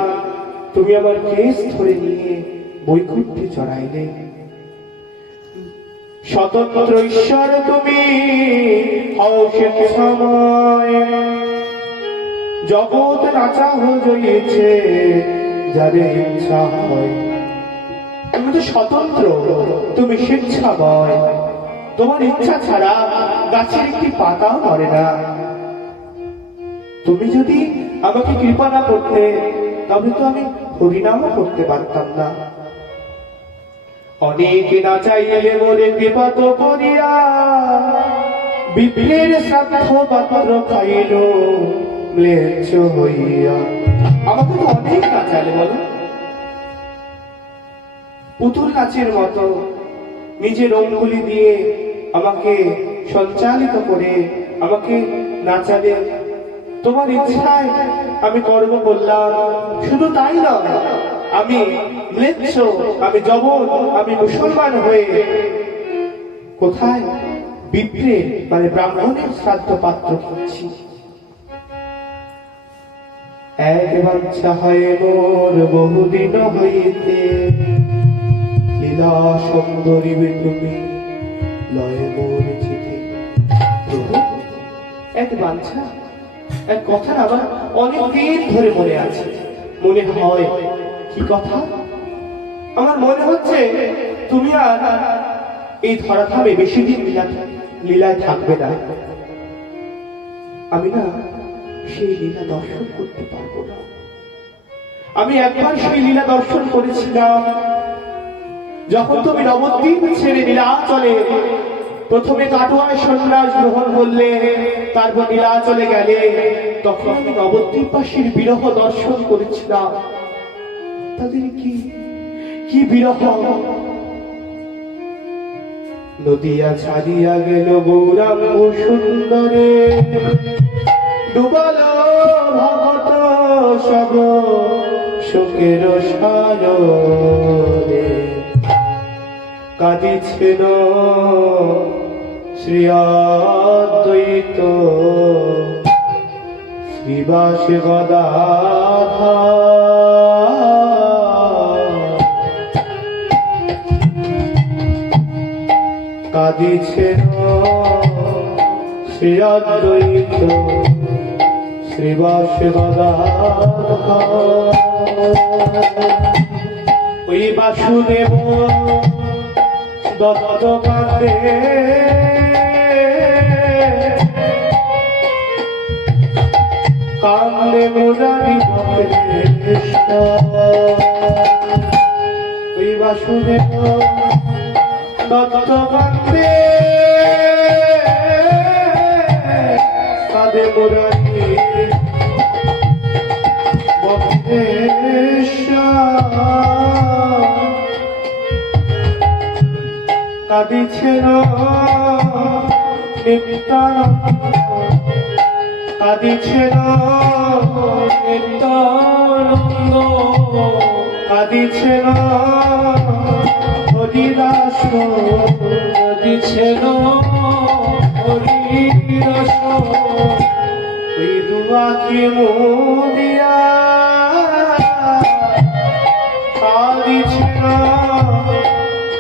তুমি আমার কেশ ধরে নিয়ে বৈকুণ্ঠে চড়াইলে। স্বতন্ত্র ঈশ্বর তুমি হও স্বেচ্ছাময়, জগৎ নাচা হয়েছে যাদের ইচ্ছা হয়। তুমি তো স্বতন্ত্র, তুমি স্বেচ্ছাময়, তোমার ইচ্ছা ছাড়া গাছের একটি পাতাও নড়ে না। তুমি যদি আমাকে কৃপা না করতে, তবে তো আমি হরিনামও করতে পারতাম না। অনেকে না চাইলে মোরে কৃপা তো করিয়া, বিপ্রের শ্রাদ্ধ পাত্র খাইল ম্লেচ্ছ হইয়া। আমাকে তো অনেক না চাইলে বলো, পুতুল নাচের মতো নিজের অঙ্গুলি দিয়ে আমাকে সঞ্চালিত করে আমাকে নাচালে, তোমার ইচ্ছায় আমি কর্ম করলাম। শুধু তাই নয়, আমি ম্লেচ্ছ, আমি জবন, আমি মুসলমান হয়ে কোথায় বিপ্রে মানে ব্রাহ্মণের শ্রাদ্ধ পাত্র খাচ্ছি। এক বাঞ্ছা হয় মোর বহুদিন হইতে, লীলা সুন্দরী তুমি লয় মোর চিঠি। প্রভু, এক বাঞ্ছা, এক কথা আমার অনেকদিন ধরে মনে আছে। মনে হয় কি কথা? আমার মনে হচ্ছে তুমি আর এই ধরাধামে বেশি দিন লীলায় থাকবে না। আমি না সেই লীলা দর্শন করতে পারবো না। আমি একবার সেই লীলা দর্শন করেছিলাম যখন তুমি নবদ্বীপ ছেড়ে নীলাচলে প্রথমে কাটোয়ায় সন্ন্যাস গ্রহণ করলে, তারপর নীলাচলে গেলে। তখন আমি নবদ্বীপবাসীর বিরহ দর্শন করেছিলাম। তাদের কি বিরহ! নদিয়া ছাড়িয়া গেল গৌরাঙ্গ সুন্দরে, ডুবাল ভগত সব শোকের সাগরে। কাঁদিছেন শ্রী অদ্বৈত শ্রীবাস গদাধর। কাঁদিছেন শ্রী অদ্বৈত শ্রীবাস গদাধর। ওই বাসুদেব দত্ত কাঁদে, কান্দে মুরারি ভক্তেশ্বর। ওই বাসুদেব দত্ত কাঁদে, কাঁদে মুরারি ভক্তেশ্বর। কাঁদিছেন নিত্যানন্দ, কাঁদিছেন নিত্যানন্দ, কাঁদিছেন হরিদাস, কাঁদিছেন হরিদাস। ওই দুয়াকে মুদিয়া কাঁদিছেন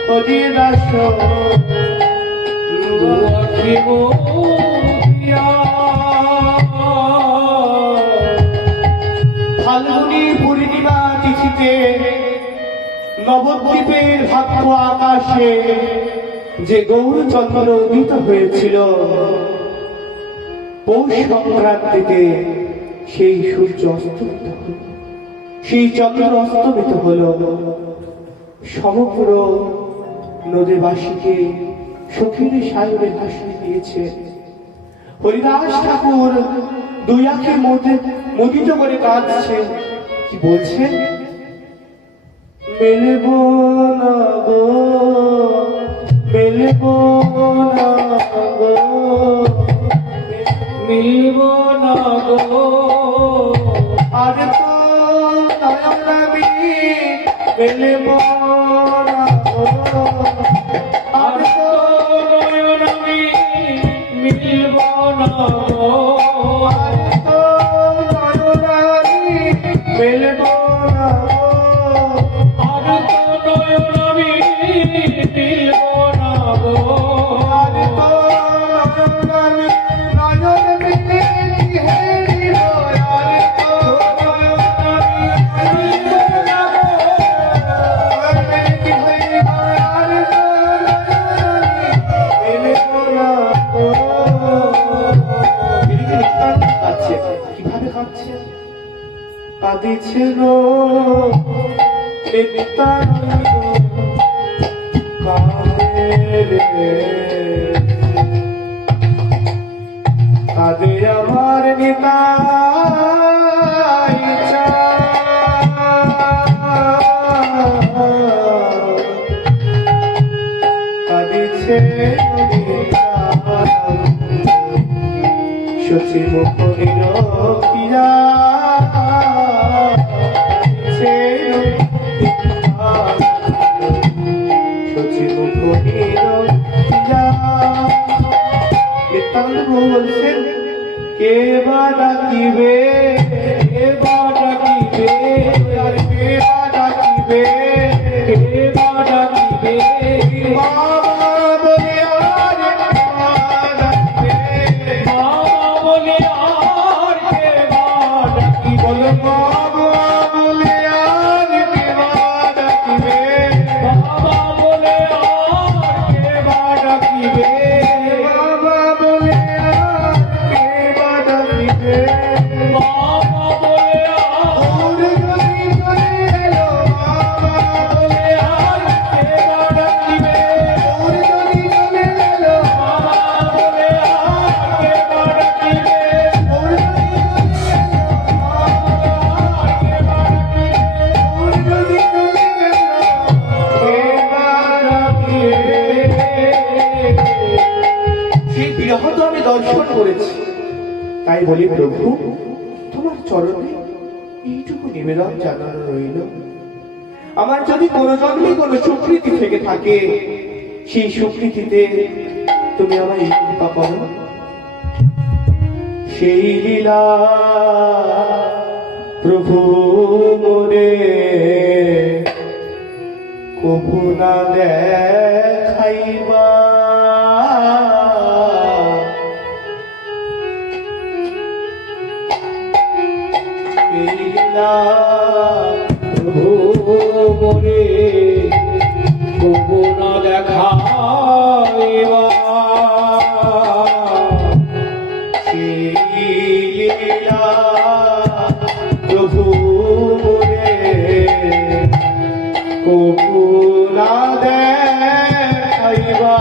হরিদাস। দুয়াকে মুদিয়া ফাল্গুনী পূর্ণিমা তিথিতে নবদ্বীপের ভাগ্য আকাশে যে গৌরচন্দ্র উদিত হয়েছিল, পৌষ সংক্রান্তিতে সেই সূর্য অস্তমিত হল, সেই চন্দ্র অস্তমিত হল। সমগ্র নদীবাসীকে সখীর সায়রে ভাসিয়ে দিয়েছে। হরিদাস ঠাকুর দুই আঁখে মুদিত করে কাঁদছে। কি বলছে? মেলব না গো, মেলব না গো, মিলব না গো, আর তো নয়নামি মেলব না গো, আর তো নয়নামি মিলব না গো, আর তো নয়নামি মেলব না গো, আর তো নয়নামি মিলব না গো, আর তো নয়নামি নয়ন মিলে হেরিব, আর তো নয়নামি মিলব না গো, কি হইব, আর তো নয়নামি মিলব না গো। এদিকে নিত্যানন্দ কাঁদছে। কিভাবে কাঁদছে? কাঁদিছিল নিত্যানন্দ, কাঁদে রে কাঁদে আমার নিতাই চাঁদ। শচী মুখনির পিয়া শচী মুখনির পিয়া। নিত্যানন্দ প্রভু বলছেন, কে বা ডাকিবে, কে বা ডাকিবে, কে বা ডাকিবে, কে বা ডাকিবে, বাবা বলে আর কে বা ডাকিবে, বাবা বলে আর কে বা ডাকিবে, বলো বাবা বলে আর কে বা ডাকিবে, বাবা বলে আর কে বা ডাকিবে, বাবা বলে আর কে বা ডাকিবে, বাবা বলে আর ওরে গলি গলি এলো বাবা বলে আর কে বা ডাকিবে, ওরে গলি গলি এলো বাবা বলে আর কে বা ডাকিবে, ওরে গলি গলি সেই বিরহ তো আমি দর্শন করেছি, তাই বলি প্রভু তোমার চরণে এইটুকু নিবেদন জানানো রইল। আমার যদি কোনো জন্মে কোনো সুকৃতি থেকে থাকে, সেই সুকৃতিতে তুমি আমায় কৃপা করো। সেই লীলা প্রভু মোরে কভু না দেখাইবা, সেই লীলা প্রভু মোরে কবু না দেখাইবা, সেই লীলা প্রভু মোরে কভু না দেখাইবা,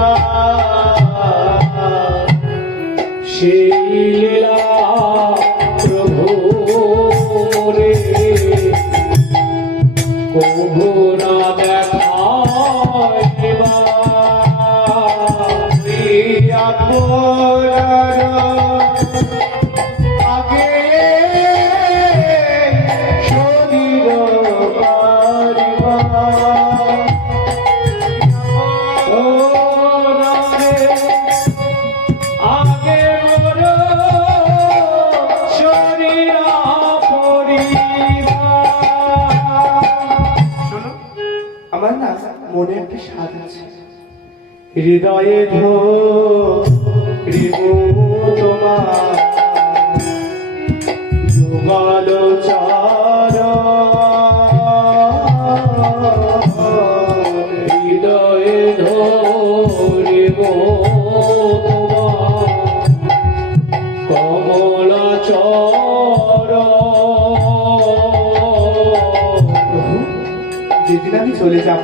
সেই লীলা প্রভু মোরে কবু না দেখাইবা, আগে শরীর পারিবা, ও রাধে আগে মোর শরীর পরিবা। শোনো, আমার না মনে একটা স্বাদ আছে, হৃদয়ে ধরিবু তোমার যুগল হৃদয়ে ধরিব তোমার কমলা প্রভু, যেদিন আমি চলে যাব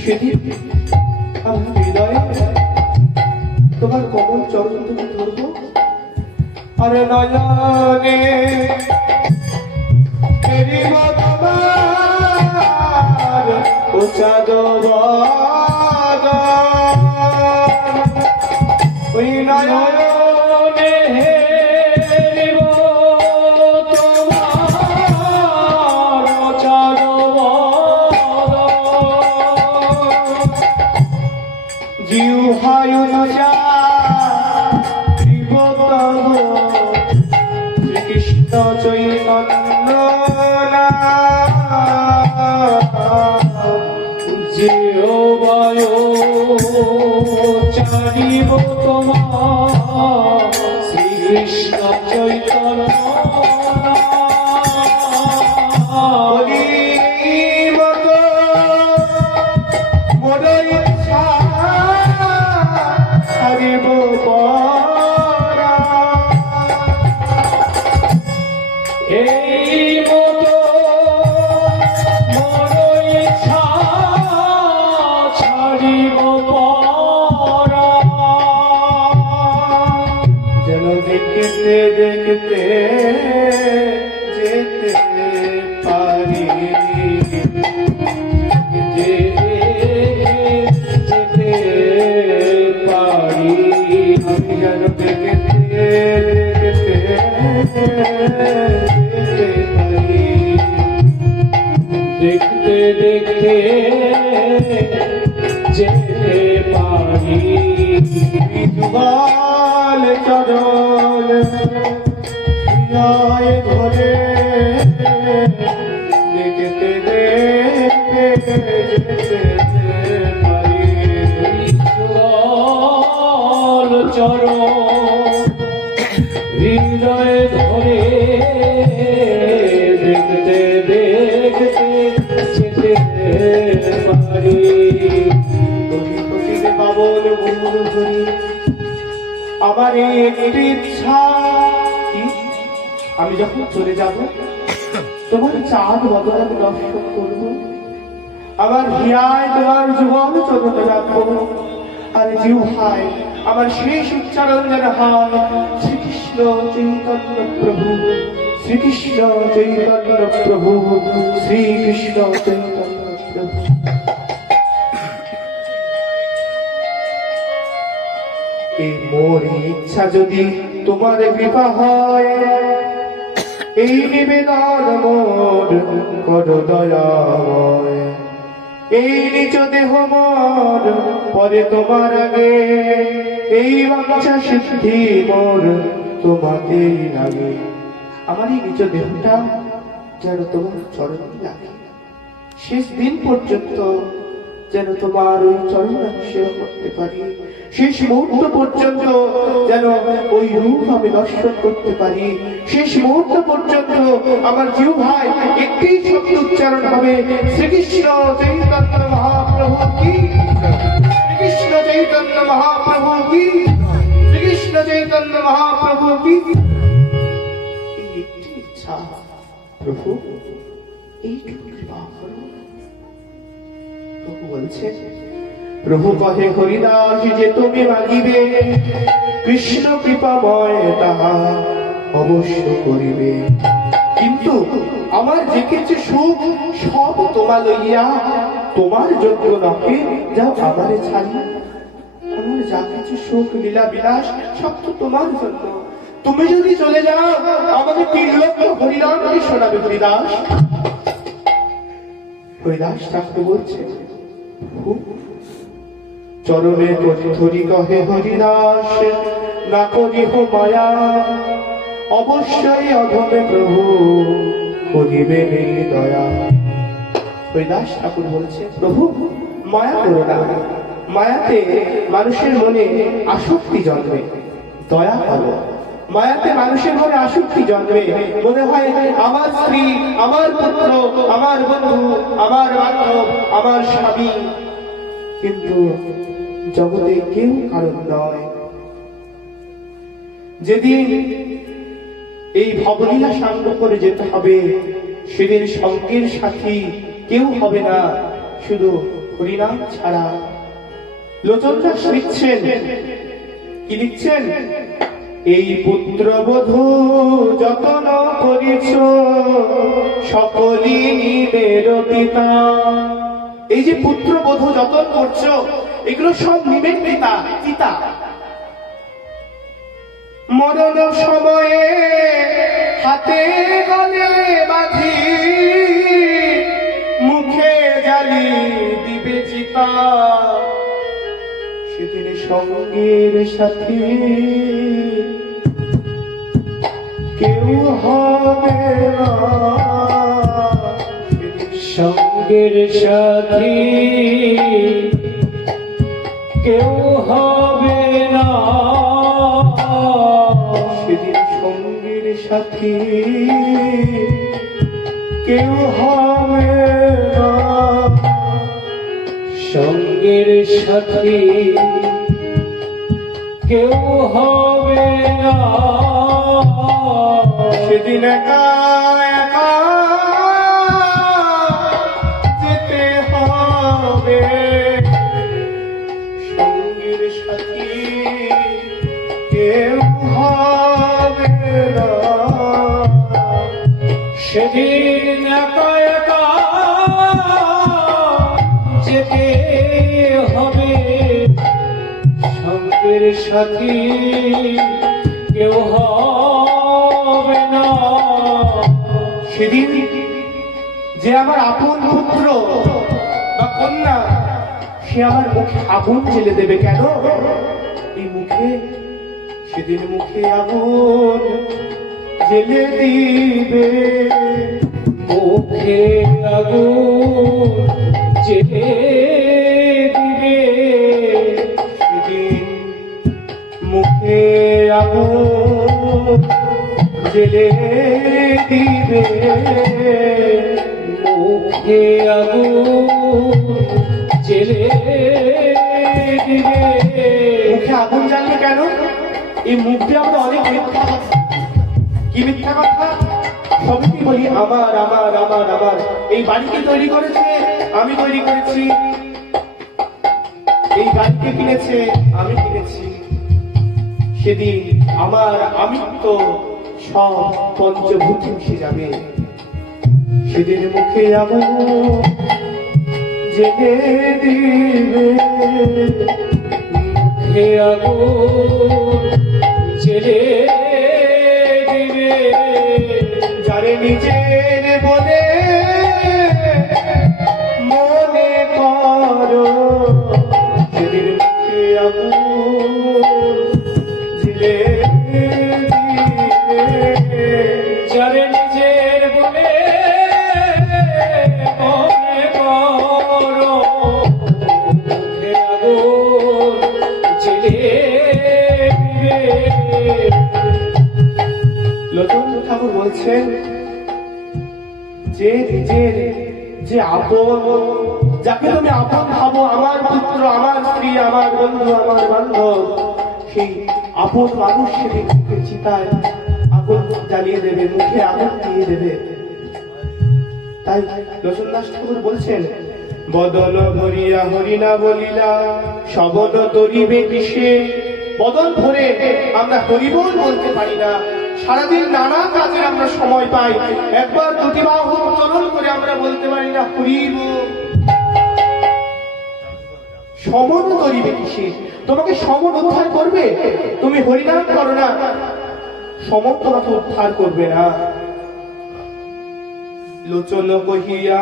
সেদিন আমার হৃদয়ে তোমার কমল চরণ তুমি ধরবো, আর নয়নে ফেরিব তোমার ও চাঁদ ওই নয়নে হেরিব তোমার চাঁদ জিহ্বায়ুজা জীবতব শ্রীকৃষ্ণ চৈতন্য জিহ্বায় চারিব তোমার শ্রীকৃষ্ণ চৈতন্য মোর ইচ্ছা হারিব পরা, এই মতো মোর ইচ্ছা ছাড়িব পরা, যেন দেখতে দেখতে যেতে পারি, যেতে পারি আমি যেন দেখতে চরণ হৃদয়ে ধরে দেখতে দেখতে যেতে পারি। চল চরণ হৃদয়ে ধরে দেখতে দেখতে যেতে পারি। কোটিতে পাবন মূল ধরি আমার এই একটি ইচ্ছা কি, আমি যখন চলে যাব তোমার চাঁদ বদল আমি দর্শন করব, আমার হিয়ায় তোমার যুগল চরণ রাখবো, আর জিহ্বায় আমার শেষ উচ্চারণ যেন হয় শ্রীকৃষ্ণ চৈতন্য প্রভু, শ্রীকৃষ্ণ চৈতন্য প্রভু, শ্রীকৃষ্ণ চৈতন্য প্রভু। এই মোর ইচ্ছা যদি তোমার কৃপা হয়, এই নিবেদন মোর কর দয়াময়। এই নিজ দেহ মোর পরে তোমার আগে, এই বাঞ্ছা সিদ্ধি মোর তোমাতেই লাগে। আমার এই নিজ দেহটা যেন তোমার চরণ লাগে, শেষ দিন পর্যন্ত যেন তোমার ওই চরণ আমি সেবা করতে পারি, শেষ মুহূর্ত পর্যন্ত যেন ওই রূপ আমি দর্শন করতে পারি, শেষ মুহূর্ত পর্যন্ত আমার জিহ্বায় একটি শব্দ উচ্চারণ হবে শ্রীকৃষ্ণ চৈতন্য মহাপ্রভু কি, শ্রীকৃষ্ণ চৈতন্য মহাপ্রভু কি, শ্রীকৃষ্ণ চৈতন্য মহাপ্রভু কি। এই একটি ইচ্ছা প্রভু, এইটুকু কৃপা করুন। প্রভু বলছেন, প্রভু কহে হরিদাস যে তুমি মাগিবে, কৃষ্ণ কৃপাময় তাহা অবশ্য করিবে। কিন্তু আমার যে কিছু সুখ সব তোমা লইয়া, তোমার যোগ্য নহে যাও আমারে ছাড়িয়া। আমার যা কিছু সুখ লীলা বিলাস সব তো তোমার জন্য, তুমি যদি চলে যাও আমাকে 3 লক্ষ হরিনাম কি শোনাবে হরিদাস। হরিদাস ঠাকুর বলছে, চরণে ধরি কহে হরিদাস না করিহ মায়া, অবশ্যই অধমে প্রভু করিবে দয়া। হরিদাস ঠাকুর বলছে, প্রভু মায়া করো না, মায়াতে মানুষের মনে আসক্তি জন্মে, দয়া করো। মায়াতে মানুষের মনে আসক্তি জন্মে, মনে হয় আমার স্ত্রী, আমার পুত্র, আমার বন্ধু, আমার বান্ধব, আমার স্বামী, কিন্তু জগতে কেউ কারণ নয়। যেদিন এই ভবলীলা সাঙ্গ করে যেতে হবে, সেদিন সঙ্গের সাথী কেউ হবে না, শুধু হরিনাম ছাড়া। লোচনদাস লিখছেন, কি লিখছেন, এই পুত্রবধূ যতন করিছ সকলই নিমের পিতা। এই যে পুত্রবধূ যতন করছো, এগুলো সব নিমের পিতা পিতা। মরণ সময়ে হাতে গলে বাঁধি, মুখে জালি দিবে চিতা। সেদিন সঙ্গের সাথী কেউ হবে না, সঙ্গের সাথী কেউ হবে না। সেদিন সঙ্গের সাথী কেউ হবে না, সঙ্গের সাথী কেউ হবে না। সেদিন একা একা যেতে হবে, সঙ্গের সাথী কেউ হবে না। সেদিন একা একা যেতে হবে, সঙ্গের সাথী কেউ হবে না। সেদিন যে আমার আপন পুত্র বা কন্যা, সে আমার মুখে আগুন জ্বেলে দেবে। কেন? এই মুখে সে সেদিন মুখে আগুন জেলে দিবে, মুখে আগুন জেলে দিবে, সেদিন মুখে আগুন জেলে দিবে, মুখে আগুন জেলে দিবে। মুখে আগুন জ্বালবে কেন? এই মুখ দিয়ে আমরা অনেক মিথ্যা কথা। কি মিথ্যা কথা? সবই বলি আমার আমার আমার আমার। এই বাড়িকে তৈরি করেছে আমি তৈরি করেছি, এই গাড়িকে কিনেছে আমি কিনেছি। সেদিন আমার আমিত্ব সব পঞ্চভূত মিশে যাবে। সেদিন মুখে আগুন জেলে দিবে, মুখে আগুন জেলে দিবে। যারে নিজের বলে মনে করো, সেদিন মুখে আগুন জেলে দিবে। যারে নিজের বলে মনে করো, মুখে আগুন জেলে দিবে। লোচন ঠাকুর বলছেন যে নিজের যে আপন, যাকে তুমি আপন ভাবো, আমার পুত্র আমার স্ত্রী আমার বন্ধু আমার বান্ধব, সেই আপন মানুষ সেদিন মুখে চিতায় আগুন জ্বালিয়ে দেবে, মুখে আগুন দিয়ে দেবে। তাই লোচন দাস ঠাকুর বলছেন, বদন ভরিয়া হরিনা বলিলা শবদ তরিবে কিসে। বদন ভরে আমরা হরিবোল বলতে পারি না, সারাদিন নানা কাজে আমরা সময় পাই, একবার দুটি বাহু উত্তোলন করে আমরা বলতে পারি না হরিবোল। সমন করিবে কিসে? তোমাকে সমন উদ্ধার করবে? তুমি হরিনাম করো না, সমন তোমাকে উদ্ধার করবে না। লোচন কহিয়া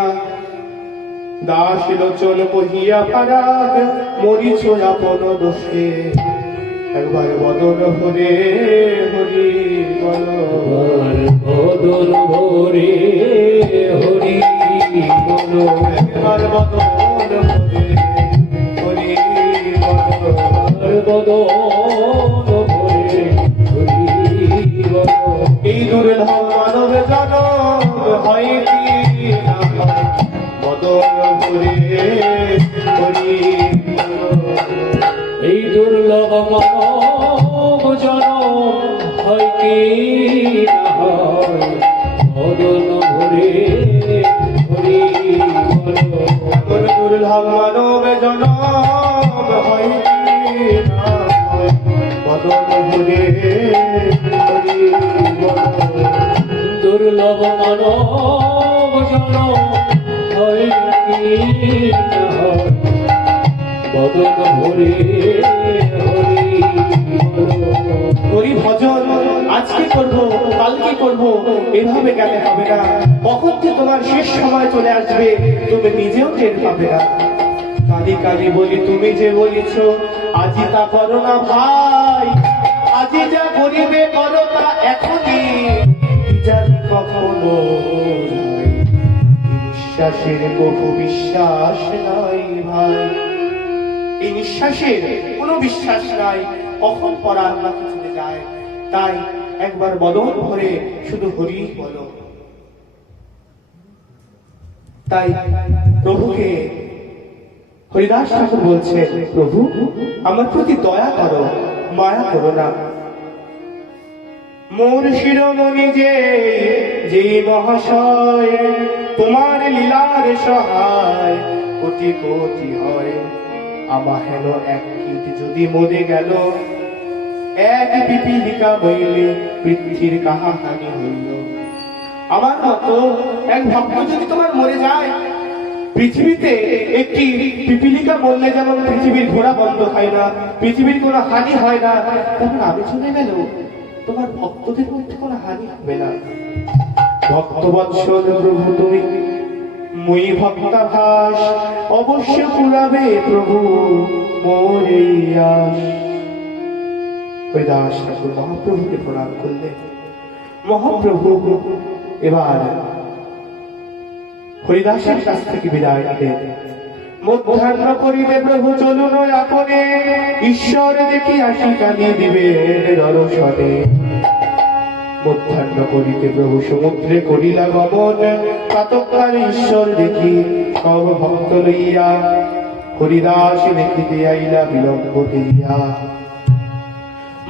দাস লোচন কহিয়া পারাগ মরিছ আপন দোষে, একবার বদন ভরে হরি বল। বদন ভরে হরি বলো, একবার বদন ভরে হরি বল। বদন ভরে হরি বলো। এই দুর্লভ মানব জনম হয় কি না হয়, বদন ভরে হরি বল। এই দুর্লভ মানব জনম হয় কি না হয়, বদন ভরে হরি বলো। এমন দুর্লভ মানব জনম হয় কি না হয়, বদন ভরে হরি বল। দুর্লভ মানব জনম হয় কি না হয়, বদন ভরে হরি বলো। হরি ভজন আজকে করবো কালকে করবো এভাবে গেলে হবে না। কখন যে তোমার শেষ সময় চলে আসবে তুমি নিজেও টের পাবে না। কালি কালি বলি তুমি যে বলিছ, আজি তা করো না ভাই, আজি যা করিবে করো তা এখনই, জানি কখনো নাই। নিঃশ্বাসের বহু বিশ্বাস নাই ভাই, এই নিঃশ্বাসের কোনো বিশ্বাস নাই, কখন পরাণ নাকি চলে যায়। তাই একবার বদন ভরে শুধু হরি বলো। তাই প্রভুকে হরিদাস ঠাকুর বলছেন, প্রভু আমার প্রতি দয়া করো, মায়া করো না। মোর শিরোমণি যে মহাশয়, তোমার লীলার সহায় কোটি কোটি হয়। আমা হেন এক কীট যদি মরে গেল, এক পিপীলিকা হইলে পৃথিবীর কাহা হানি হইল। আমার মতো এক ভক্ত যদি তোমার মরে যায়, পৃথিবীতে একটি পিপীলিকা মরলে যেমন পৃথিবীর ঘোড়া বন্ধ হয় না, পৃথিবীর কোনো হানি হয় না, তেমন আমি চলে গেল তোমার ভক্তদের মধ্যে কোনো হানি হবে না। ভক্তবৎসল প্রভু তুমি, মুই ভক্তাভাস অবশ্য পুরাবে প্রভু মোর এই আশ। হরিদাস ঠাকুর মহাপ্রভুকে প্রণাম করলেন। মহাপ্রভু এবার হরিদাসের কাছ থেকে বিদায় নিলেন। মধ্যাহ্ন করিবে প্রভু চলুন আপনে, ঈশ্বর দেখি আসি কানিয়ে দিবে দর্শনে। মধ্যাহ্ন করিতে প্রভু সমুদ্রে করিলা গমন, প্রাতঃকালে ঈশ্বর দেখি সব ভক্ত লইয়া, হরিদাস দেখিতে আইলা বিলম্ব দিয়া।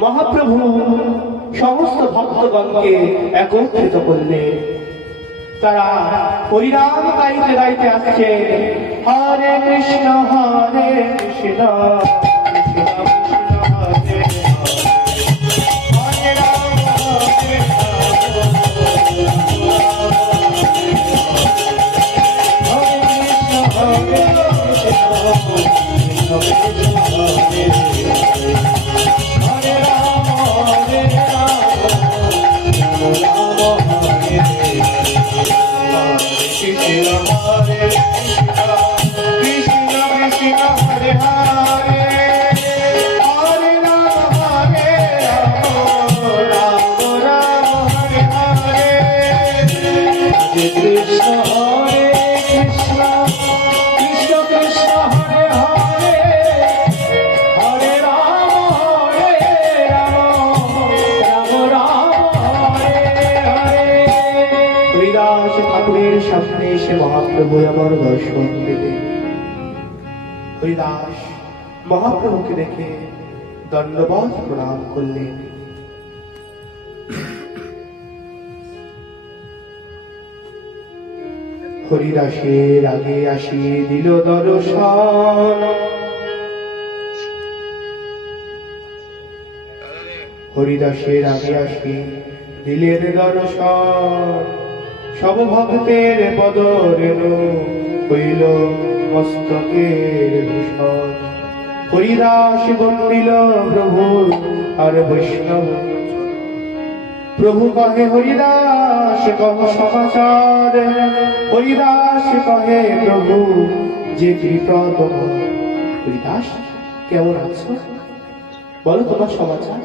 মহাপ্রভু সমস্ত ভক্তগণকে একত্রিত করলেন। তারা হরিনাম গাইতে গাইতে আসছে, হরে কৃষ্ণ হরে কৃষ্ণ কৃষ্ণ কৃষ্ণ হরে হরে রাম হরে রাম হরে কৃষ্ণ হরে কৃষ্ণ কৃষ্ণ হরে হরে রাম হরে রাম রাম হরে Krishna Hare Krishna Krishna Hare Hare Hare Rama Hare Rama Rama Hare Hare Hare Krishna Hare Krishna Krishna Krishna Hare Hare Hare Rama Hare Rama Rama Hare Hare Haridas ঠাকুরের সামনে এসে মহাপ্রভু আমার দর্শন দিলেন। হরিদাস মহাপ্রভুকে দেখে দণ্ডবত প্রণাম করলেন। হরিদাসের আগে আসি দিল দর্শন, হরিদাসের আগে আসি দিলেন দর্শন। সব ভক্তের পদ রেণু হইল মস্তকের ভূষণ। হরিদাস বন্দিল প্রভু আর বৈষ্ণব। প্রভু কহে হরিদাস কহ সমাচার, হরিদাস কহে প্রভু যে কৃপা তোমার। হরিদাস কেমন আছো, বলো তোমার সমাচার।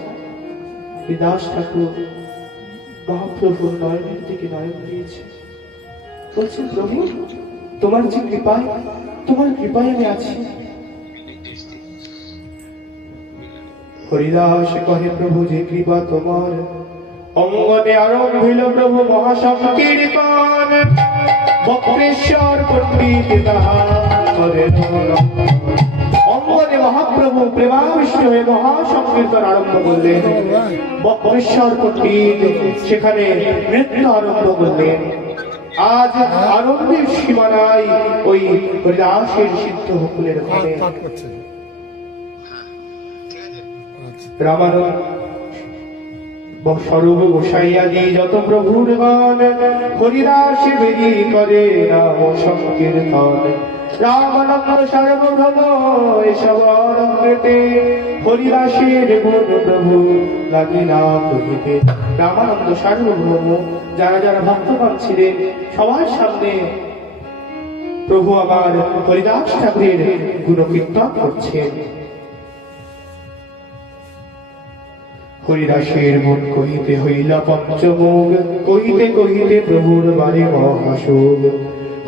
হরিদাস ঠাকুর মহাপ্রভুর নয়নের দিকে নয়ন দিয়েছে, বলছেন প্রভু তোমার যে কৃপায়, তোমার কৃপায় আমি আছি। হরিদাস কহে প্রভু যে কৃপা তোমার। অঙ্গনে আরম্ভিল প্রভু মহাসংকীর্তন, বক্রেশ্বর পণ্ডিত তাহা করে অঙ্গনে মহাপ্রভু প্রেমাবিষ্ট হয়ে মহাসংকীর্তন আরম্ভ করলেন। বক্রেশ্বর পণ্ডিত সেখানে নৃত্য আরম্ভ করলেন। আজ আনন্দের সীমানায় ওই হরিদাসের সিদ্ধ হুকুলের ঘরে রামানন্দ স্বরূপ গোসাইয়াদি যত প্রভুর গান, হরিদাস বেদি করে নাম সংকীর্তন। রামানন্দ সার্বভৌম এসব অরঙ্গেতে, হরিদাসের গুণ প্রভু লাগিলা কহিতে। রামানন্দ সার্বভৌম যারা যারা ভক্তগণ ছিলেন সবার সামনে প্রভু আমার হরিদাস ঠাকুরের গুণকীর্তন করছেন। হরিদাসের মন কহিতে হইলা পঞ্চমুখ, কহিতে কহিতে প্রভুর বারে মহাসুখ।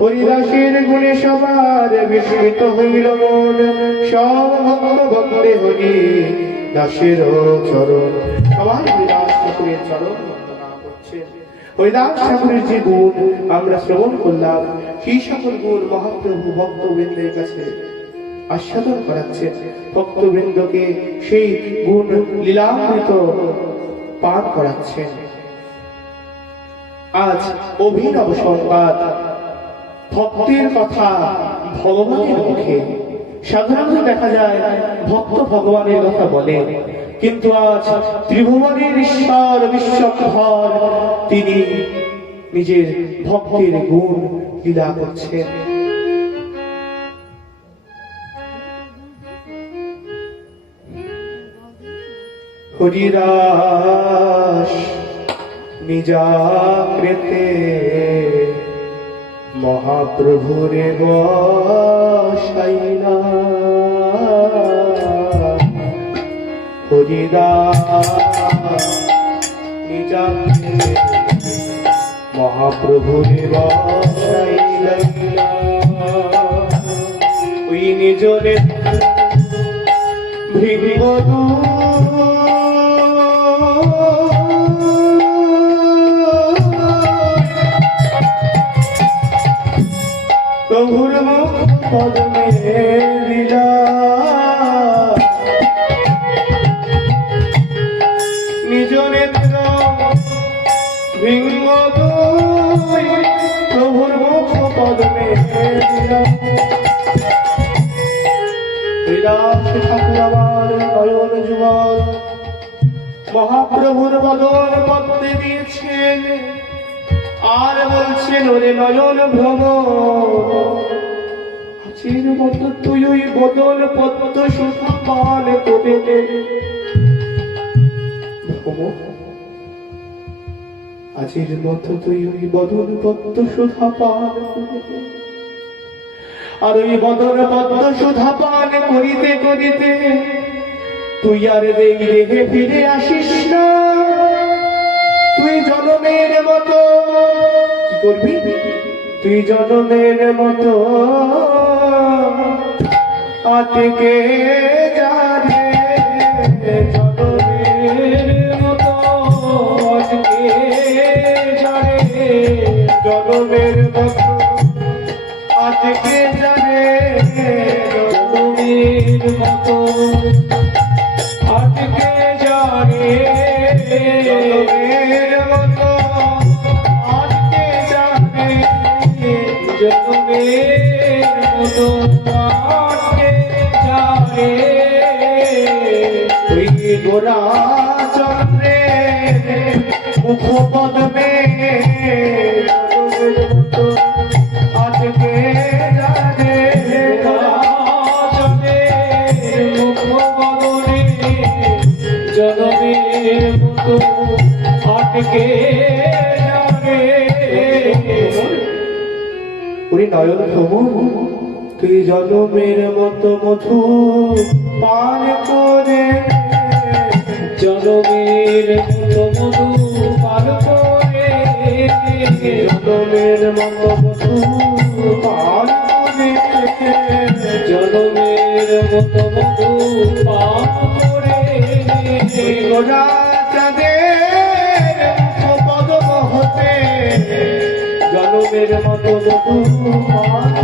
হরিদাসের গুণে সবার বিস্মৃত হইল মন, সব ভক্ত ভক্তে হরি দাসের চরণ। সবাই হরিদাস ঠাকুরের চরণ বন্দনা করছেন। হরিদাস ঠাকুরের যে গুণ আমরা শ্রবণ করলাম, সেই সকল গুণ মহাপ্রভু ভক্তবৃন্দের কাছে আস্বাদন করাচ্ছেন। ভক্তবৃন্দকে সেই গুণ লীলামৃত পান করাচ্ছেন। আজ অভিনব সংবাদ, ভক্তের কথা ভগবানের মুখে। সাধারণত দেখা যায় ভক্ত ভগবানের কথা বলে, কিন্তু আজ ত্রিভুবনের ঈশ্বর বিশ্বধর তিনি নিজের ভক্তের গুণ লীলা করছেন। হরিদাস নিজাকৃতে মহাপ্রভুরে বসাইলা, হরিদা নিজাকে মহাপ্রভুরে বসাইলেন ওই নিজরে ভৃঙ্গদূ প্রভুর মুখ পদ্মে দিলা নিজ নেত্র ভৃঙ্গদূ প্রভুর মুখ পদ্মে দিলা বিলাস ঠাকুর আমার নয়ন যুগল মহাপ্রভুর বদন পদ্মে দিয়েছেন আর বলছেন ওরে নয়ন ভ্রম আজের মতো তুই ওই বদন পদ্ম সুধা পান করে দে আজের মতো তুই ওই বদন পদ্ম সুধা পান করে দে আর ওই বদন পদ্ম সুধা পান করিতে করিতে তুই আর রেগে ফিরে আসিস না তুই জনমের মতো কি করবি তুই জনমের মতো আটকে যারে জনমের মতো আটকে যারে জনমের মতো আটকে যারে জনমের মতো আটকে যারে জনমের মতো আটকে যারে জনমের মতো আটকে যারে ওই গোরা চন্দ্রে মুখ পদ্মে জনমের মতো আটকে যারে জনমের মতো আটকে যাবে ওরে নয়ন ভ্রমণ তুই জনমের মতো মধু পান করে জনমের মতো মধু পান করে জনমের মতো মধু পান করে জনমের মতো মধু পান করে গোরা চাঁদের পদম হতে জনমের মতো মধু পান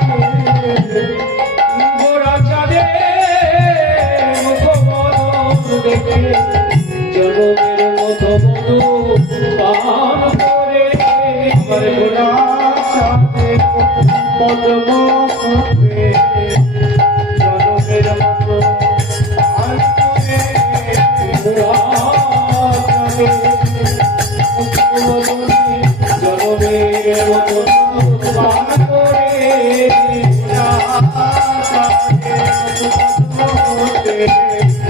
করে গোরা চাঁদের মুখমদন দেখে জনমের মতো মধু পান করে গোরা চাঁদের পদম হতে জনমের মতো পান করে জনমের মতো পান করে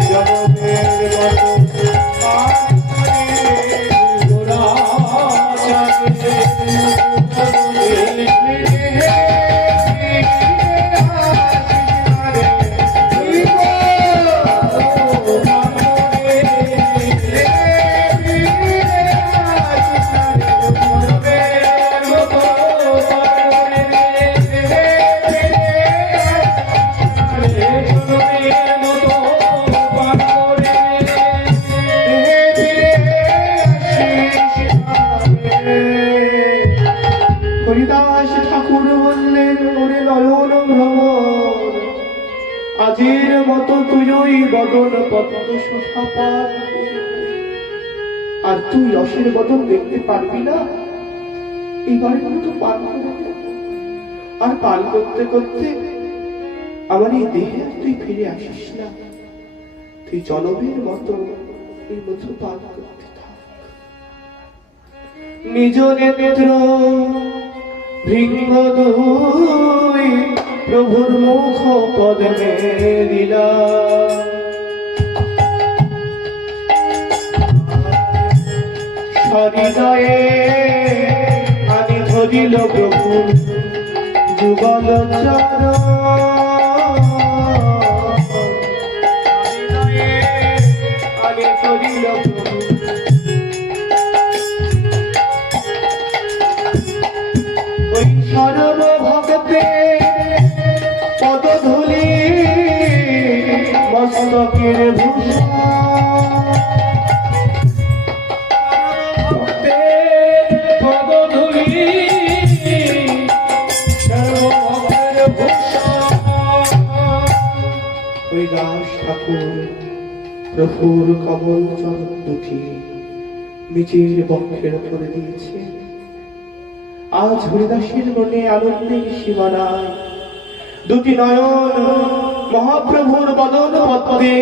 জনমের মতো পান হরিদাস ঠাকুর বললেন ওরে নয়ন ভ্রমণ আজের মতো তুই ওই বদন পদ্ম সুধা পান আর তুই রসের বদন দেখতে পারবি না এবারে মতো পান করে আর পান করতে করতে আমার এই দেহে আর তুই ফিরে আসিস না তুই জনমের মতো এই মধু পান করতে থাক নিজ নেত্র ভৃঙ্গদূই প্রভুর মুখ পদ্মে দিলা হৃদয়ে আনি ধরিল প্রভু যুগল চরণ হৃদয়ে হরিদাস ঠাকুর প্রভুর কমল চরণ দুটি নিজের বক্ষের করে দিয়েছে। আজ হরিদাসের মনে আনন্দের সীমা নাই। দুটি নয়ন মহাপ্রভুর বদন পদ্মে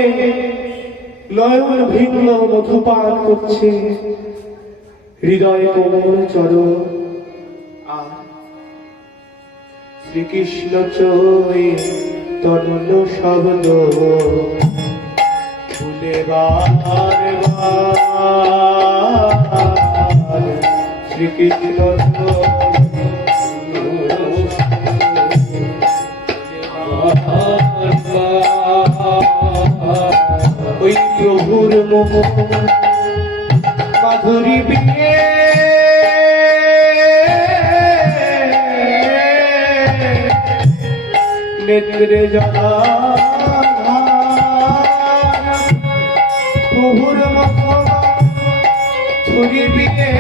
নয়ন ভিন্ন মধুপান করছে। হৃদয়ে কোমল চরণ আর শ্রীকৃষ্ণ চয় তন্ন শব্দ ভুলে বার শ্রীকৃষ্ণ ওই প্রভুর মোহ মাধুরী বিয়ে নেত্রে জলা প্রভুর মুখ ছুরি বিয়ে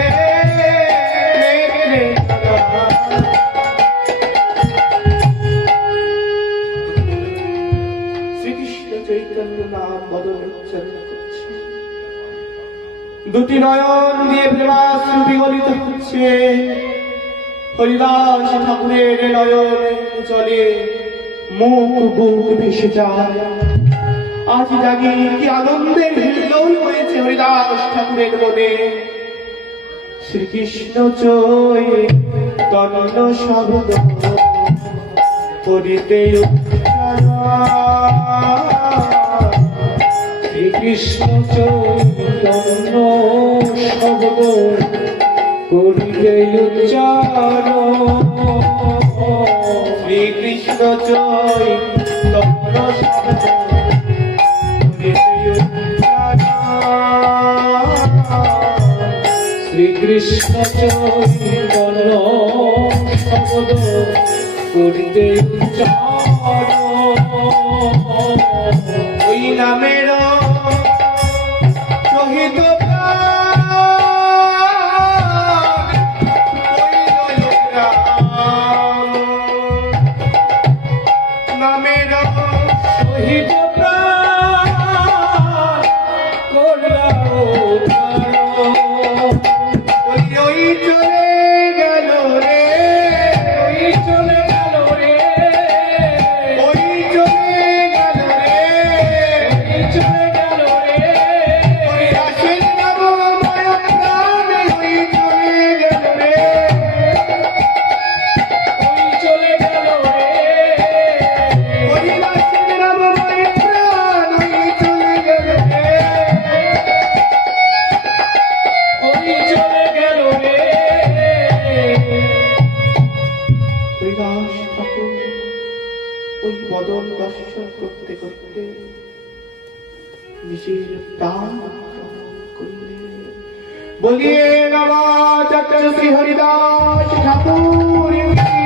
শ্রীকৃষ্ণ চৈতন্য নাম বদল উচ্চারণ করছে। দুটি নয়ন দিয়ে প্রেমাশ্রু বিগলিত হচ্ছে। হরিদাস ঠাকুরের নয়নে চলে মুখ বুক ভেসে যায়। আজ জানি কি আনন্দের হিল্লোল হয়েছে হরিদাস ঠাকুরের মনে। শ্রীকৃষ্ণ চয় তন্ন শব্দ করিতে শ্রীকৃষ্ণ চৈতন্য শব্দ করিতে উচ্চারণ শ্রীকৃষ্ণ চয় তন্ন শব্দ করিতে শ্রীকৃষ্ণ চৈতন্য শব্দ করিতে উচ্চারণ ওই নামের সহিত নামের শহীদ প্রাণ করলা ওই চলে গেল রে ওই চলে গেল রে ওই চলে গেল রে ওই চলে গেল রে ওই আসেন নাম মায়া প্রাণে ওই চলে গেল রে ওই চলে গেল রে ওই আসেন নাম মায়া প্রাণ ওই চলে গেল রে ওই চলে গেল রে হরিদাস ঠাকুর ওই বদন দর্শন করতে করতে নিজের প্রাণ করলেন। বলিয়ে নবাচার্য শ্রী হরিদাস ঠাকুর কি,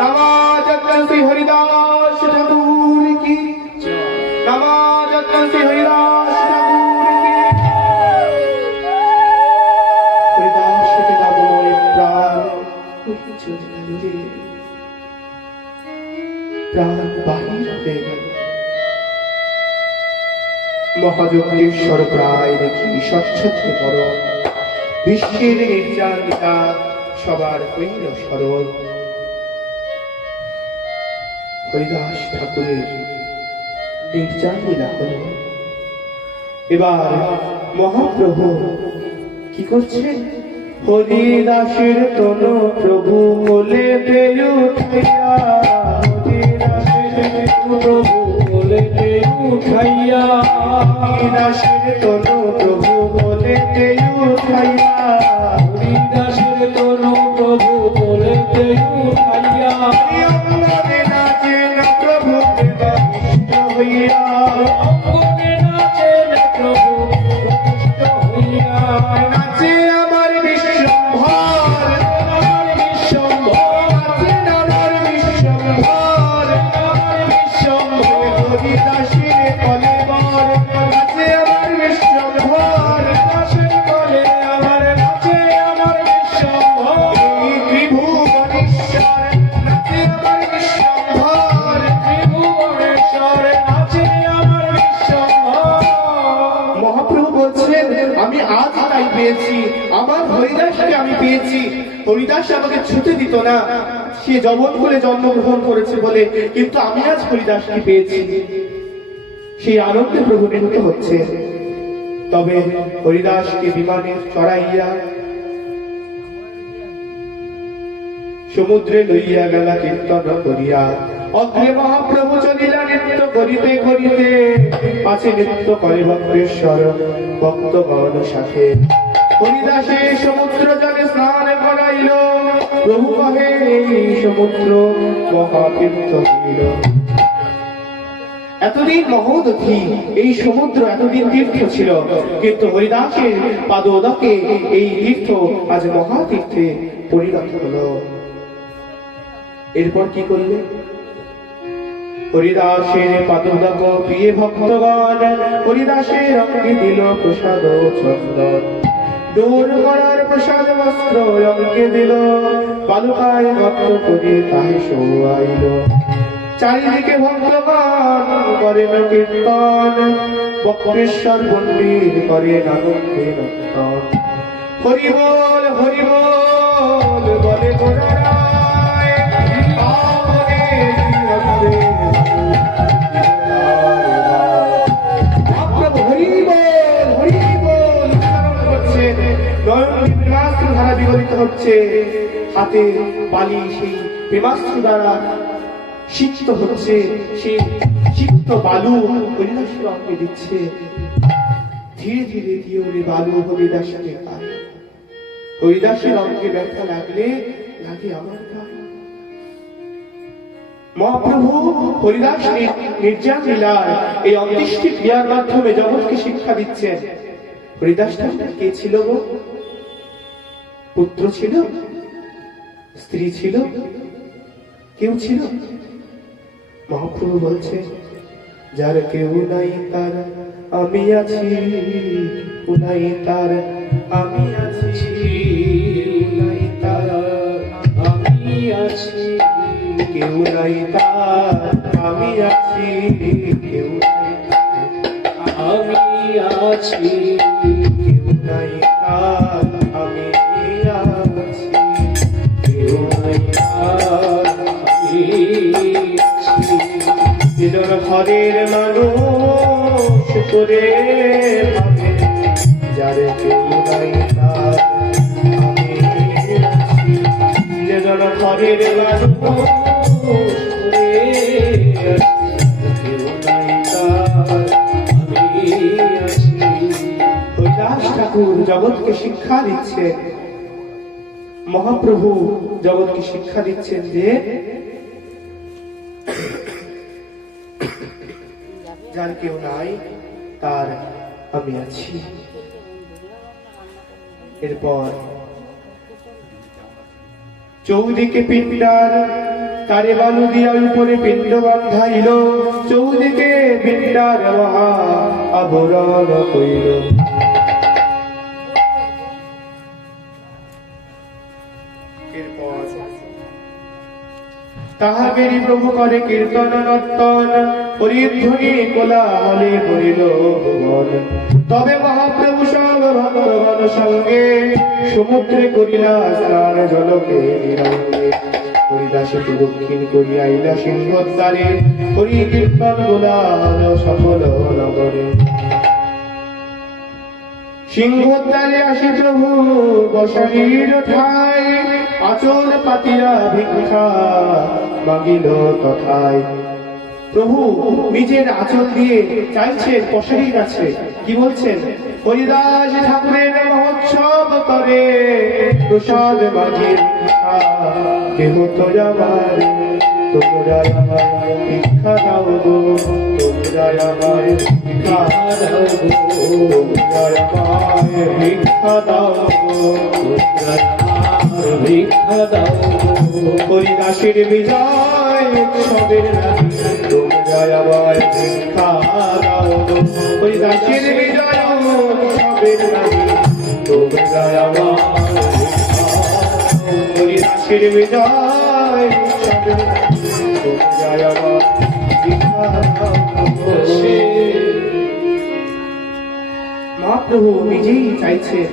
নবাচার্য শ্রী হরিদাস ঠাকুর কি, নবাচার্য শ্রী হরিদাস ঠাকুর কি। হরিদাসকে নামে প্রাণ চলে গেল রে, প্রাণ বাহির হয়ে গেল। মহাযোগেশ্বর প্রায় দেখি স্বচ্ছতে মরণ, বিশ্বের নির্যাতিতা সবার হইল স্মরণ। হরিদাস ঠাকুরের নির্যাতিতা হল। এবার মহাপ্রভু কি করছে? হরিদাসের তন প্রভু বলে উঠাইয়া, হরিদাসের প্রভু বলেতে উঠাইয়া হরিদাসের তন প্রভু বলে উঠাইয়া, হরিদাসের তনু প্রভু বলেতে উঠাইয়া অঙ্গনে নাচেন প্রভু দেবাবিষ্ট হইয়া, অঙ্গনে নাচেন প্রভু প্রতিষ্ঠ হইয়া নাচে আমার বিশ্বম্ভর, আমার বিশ্বম্ভর নাচেন আমার বিশ্বম্ভর, আমার বিশ্বম্ভর হরিদাসের বলে বর, নাচে আমার বিশ্বম্ভর, হরিদাসের বলে আমার নাচে আমার পেয়েছি, আমার হরিদাসকে আমি পেয়েছি। হরিদাস আমাকে ছুতে দিত না, সে যবন করে জন্মগ্রহণ করেছে বলে, কিন্তু আমি আজ হরিদাসকে পেয়েছি। সেই আনন্দে প্রভু নিহত হচ্ছে। তবে হরিদাসকে বিমানে চড়াইয়া সমুদ্রে লইয়া গেলা কীর্তন করিয়া। অগ্রে মহাপ্রভু চলিলা নৃত্য করিতে করিতে, পাছে নৃত্য করে ভক্তেশ্বর ভক্তগণ সাথে। হরিদাসে সমুদ্র জলে স্নান করাইল, প্রভু কহে এই সমুদ্র মহাতীর্থ হইল। এতদিন মহোদধি এই সমুদ্র, এতদিন তীর্থ ছিল, কিন্তু হরিদাসের পাদোদকে এই তীর্থ আজ মহাতীর্থে পরিণত হলো। এরপর কি করলে? হরিদাসের পাদোদক প্রিয় ভক্তগণ হরিদাসের অঙ্গে দিল প্রসাদ ও চন্দন। দূর করার প্রসাদ বস্ত্র অঙ্গে দিল, বালুকায় ভক্ত করে তাহে শোয়াইল। চারিদিকে ভক্তগণ করেন কীর্তন, বক্রেশ্বর পণ্ডিত করেন আনন্দে নর্তন। হরি বল বলে গণরায়, পাবনে জীবনে মহাপ্রভু হরি বল উচ্চারণ করছেন। নয়ন প্রেমাস্ত্র ধারা বিগলিত হচ্ছে, হাতে বালি সেই প্রেমাস্ত্র দ্বারা সিক্ত হচ্ছে, সেই সিক্ত বালু হরিদাসের অঙ্গে দিচ্ছে। ধীরে ধীরে দিও রে বালু হরিদাসকে পায়। হরিদাসের অঙ্গে ব্যথা লাগলে লাগে আমার গায়ে। মহাপ্রভু হরিদাস নির্যান লীলার এই অন্ত্যেষ্টি ক্রিয়ার মাধ্যমে জগৎকে শিক্ষা দিচ্ছেন। হরিদাস ঠাকুর কে ছিল গো? পুত্র ছিল, স্ত্রী ছিল, কেউ ছিল? মহাপ্রভু বলছে, যার কেউ নাই তার আমি আছি, নাই তার আমি আছি, নাই তার আমি আছি, কেউ নাই তার আমি আছি, কেউ নাই তার আমি আছি, কেউ নাই তার আমি আছি, কেউ নাই তার আমি আছি। যেজন হরের মানুষ করে ভাবে, যার কেউ নাই তার আমি আছি। যেজন হরের মানুষ করে কেউ নাই তার আমি আছি। হরিদাস ঠাকুর জগৎকে শিক্ষা দিচ্ছেন, মহাপ্রভু জগৎকে শিক্ষা দিচ্ছেন যে যার কেউ নাই তার আমি আছি। এরপর চৌদিকে পিণ্ডার তারে বালু দিয়া উপরে পিণ্ড বান্ধাইল, চৌদিকে পিণ্ডার মহা আবরণ কইল। তাহাবেরি প্রভু করে কীর্তন নর্তন, হরিধ্বনি কোলাহলে করিল ভুবন। তবে মহাপ্রভু সব ভক্তগণ সঙ্গে সমুদ্রে করিলা স্নান জলকে নিরঙ্গে। হরিদাসে দক্ষিণ করিয়া আইলা সিংহদ্বারে, হরি কীর্তন কোলাহল সফল নগরে। সিংহদ্বারে আসি প্রভু বসানির ঠাই, আচল পাতিরা ভিক্ষা মাগিল কথায়। প্রভু নিজের আচল দিয়ে চাইছেন পশারির কাছে, কি বলছেন? হরিদাস ঠাকুরের মহোৎসব করে প্রসাদ মাগি ভিক্ষা, কেহ তো যাবার তোমরা আমার ভিক্ষা দাও গো, তোমরা আমার ভিক্ষা দাও গো, তোমরা আমার ভিক্ষা দাও গো, তোমরা আমার ভিক্ষা দাও গো। হরিদাসের বিজয় উৎসবের নামে তোমরা আমার ভিক্ষা দাও গো। হরিদাসের বিজয় উৎসবের নামে তোমরা আমার ভিক্ষা দাও। হরিদাসের বিজয় উৎসবের নামে তোমরা আমার ভিক্ষা দাও গো। মহাপ্রভু নিজেই চাইছেন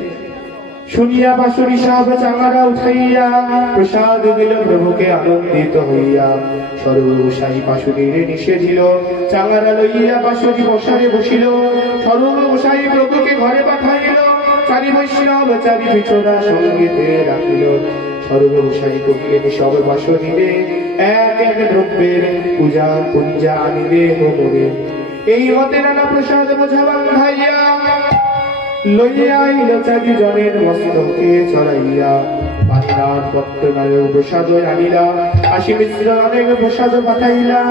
শুনিয়া বাঁশুরি সব চাঙারা উঠাইয়া প্রসাদ দিল প্রভুকে আনন্দিত হইয়া। সর্বসাই বাঁশুরির নিষেধিল, চাঙারা লইয়া বাঁশুরি বসারে বসিল। সর্বসাই প্রভুকে ঘরে পাঠাইল, চারি বৈষ্ণব চারি বিছনা সঙ্গীতে রাখিল। সর্বসাই কহিলেন সব বাঁশুরিরে, এক এক দ্রব্যের পূজা পুঞ্জা আনিলে হোমরে। এই মতে নানা প্রসাদ বোঝা বান্ধাইয়া লইয়া আইল চারি জনের মস্তকে চড়াইয়া। বান্ধার পত্তনায় প্রসাদ আনিলা, আশি মিশ্র অনেক প্রসাদ পাঠাইলা।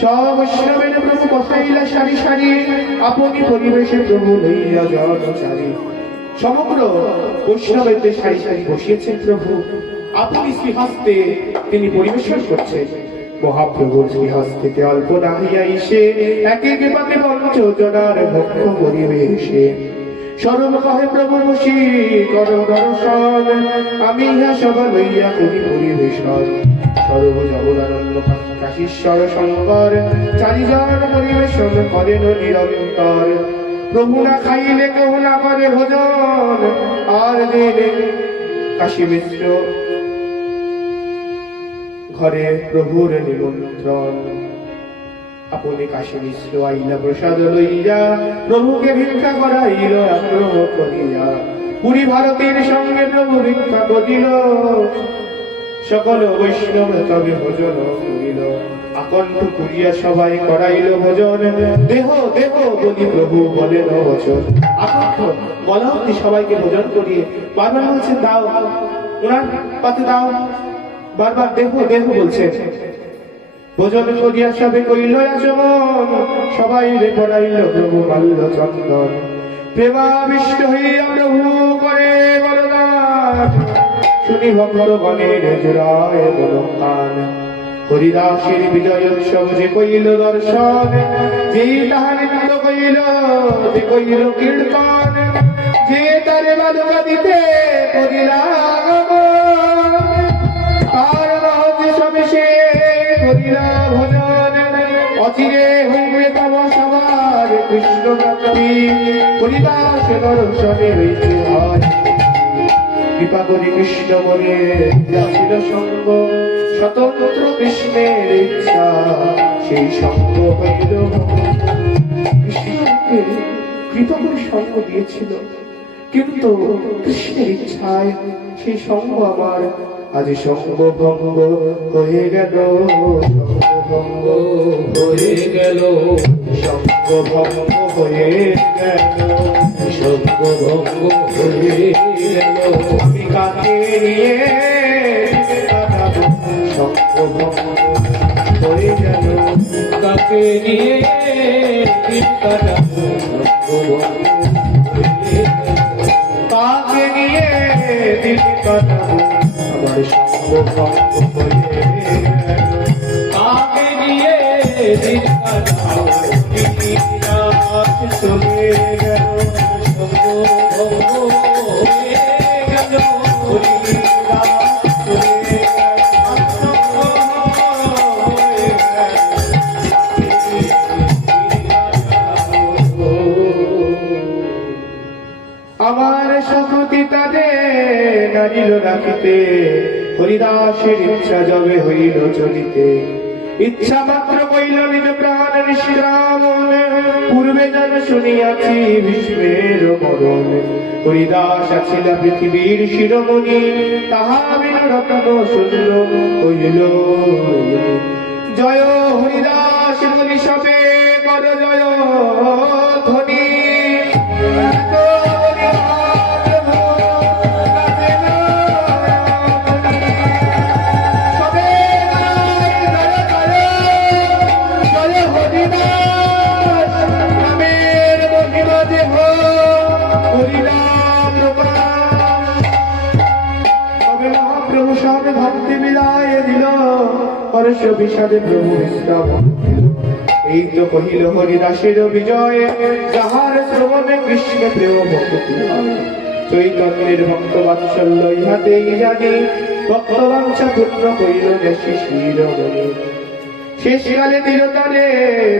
সব বৈষ্ণবের প্রভু বসাইলা সারি সারি, আপনি পরিবেশে প্রভু লইয়া জনচারী। সমগ্র বৈষ্ণবের সারি সারি বসিয়েছেন প্রভু, আপনি শ্রীহস্তে তিনি পরিবেশন করছেন। মহাপ্রভুর শ্রীহস্তে অল্প না হইয়া এসে এক এক পাতে পঞ্চজনার ভক্ষ পরিবেশে। সরল কহে প্রভু বসি কর দর্শন, আমি ইহা সব লইয়া করি পরিবেশন। সর্ব জগদানন্দ কাশীশ্বর শঙ্কর চারিজন পরিবেশন করেন নিরন্তর। প্রভু না খাইলে কেউ না করে ভোজন, আর দিনে কাশী মিশ্র ঘরে প্রভুর নিমন্ত্রণ। আপনি কাশী মিশ্র আইলা প্রসাদ লইয়া, প্রভুকে ভিক্ষা করাইল আগ্রহ করিয়া। পুরী ভারতের সঙ্গে প্রভু ভিক্ষা করিল, সকল বৈষ্ণব তবে ভোজন করিল। আকণ্ঠ করিয়া সবাই করাইল ভোজন, দেহ দেহ বলি প্রভু বলেন বচন। আকণ্ঠ বলা অব্দি সবাইকে ভোজন করিয়ে বারবার বলছেন দাও, ওনার পাতে দাও, বারবার দেহ দেহ বলছেন। ভোজন করিয়া সবে কইল আচমন, সবাই রে পড়াইল প্রভু মাল্য চন্দন। প্রেমাবিষ্ট হইয়া প্রভু করে বরদান, শুনি ভক্ত গণের জোড়ায় বলকান। হরিদাসের বিজয় উৎসব যে কইল দর্শন, যেই তাহা নৃত্য কইল, যে কইল কীর্তন, যে তারে বালুকা দিতে করিলা আগমন, তার মহৎ সবে সে করিলা ভজন। অচিরে হইবে তব সবার কৃষ্ণ প্রাপ্তি, হরিদাস দর্শনে হইতে হয়। কৃপা করি কৃষ্ণ মনে আসিল সঙ্গ, স্বতন্ত্র কৃষ্ণের ইচ্ছা সেই সঙ্গ হইল। কৃষ্ণকে কৃপা করে সঙ্গ দিয়েছিল, কিন্তু কৃষ্ণের ইচ্ছায় সেই সঙ্গ আমার আজ সঙ্গ ভঙ্গ হয়ে গেল। ভঙ্গ হয়ে গেল, সঙ্গ ভঙ্গ হয়ে গেল, সঙ্গ ভঙ্গ হয়ে গেল। আমি কাকে নিয়ে কাটাবো, সঙ্গ ভঙ্গ হয়ে গেল। কাকে নিয়ে কাটাবো, সঙ্গ ভঙ্গ হয়ে গেল। কাকে নিয়ে দিন কাটাবো, আমার সঙ্গ ভঙ্গ হয়ে গেল। কাকে নিয়ে দিন কাটাবো, চলে গেল, সঙ্গ ভঙ্গ হয়ে গেল। আমার সকতি তাদের নারিল রাখিতে, হরিদাসের ইচ্ছা যবে হইল চলিতে। ইচ্ছা মাত্র কইল নিজ প্রাণ নিষ্ক্রাম, পূর্বে যেন শুনিয়াছি ভীষ্মের মরণ। হরিদাস আছিল পৃথিবীর শিরোমণি, তাহা বিন রত্ন শূন্য হইল। জয় হরিদাস বলি সবে কর জয় ধ্বনি। ভক্তি বিলায় দিল, হর্ষ বিষাদে প্রভু বিশ্রাম। এই তো কহিল হরিদাসের বিজয়, যাহার শ্রবণে কৃষ্ণ প্রেম ভক্তি হয়। চৈতন্যের ভক্ত বাৎসল্য ইহাতেই জানি, ভক্তবাঞ্ছা পূর্ণ কইল দেশি শিরোমণি। শেষকালে দিল তারে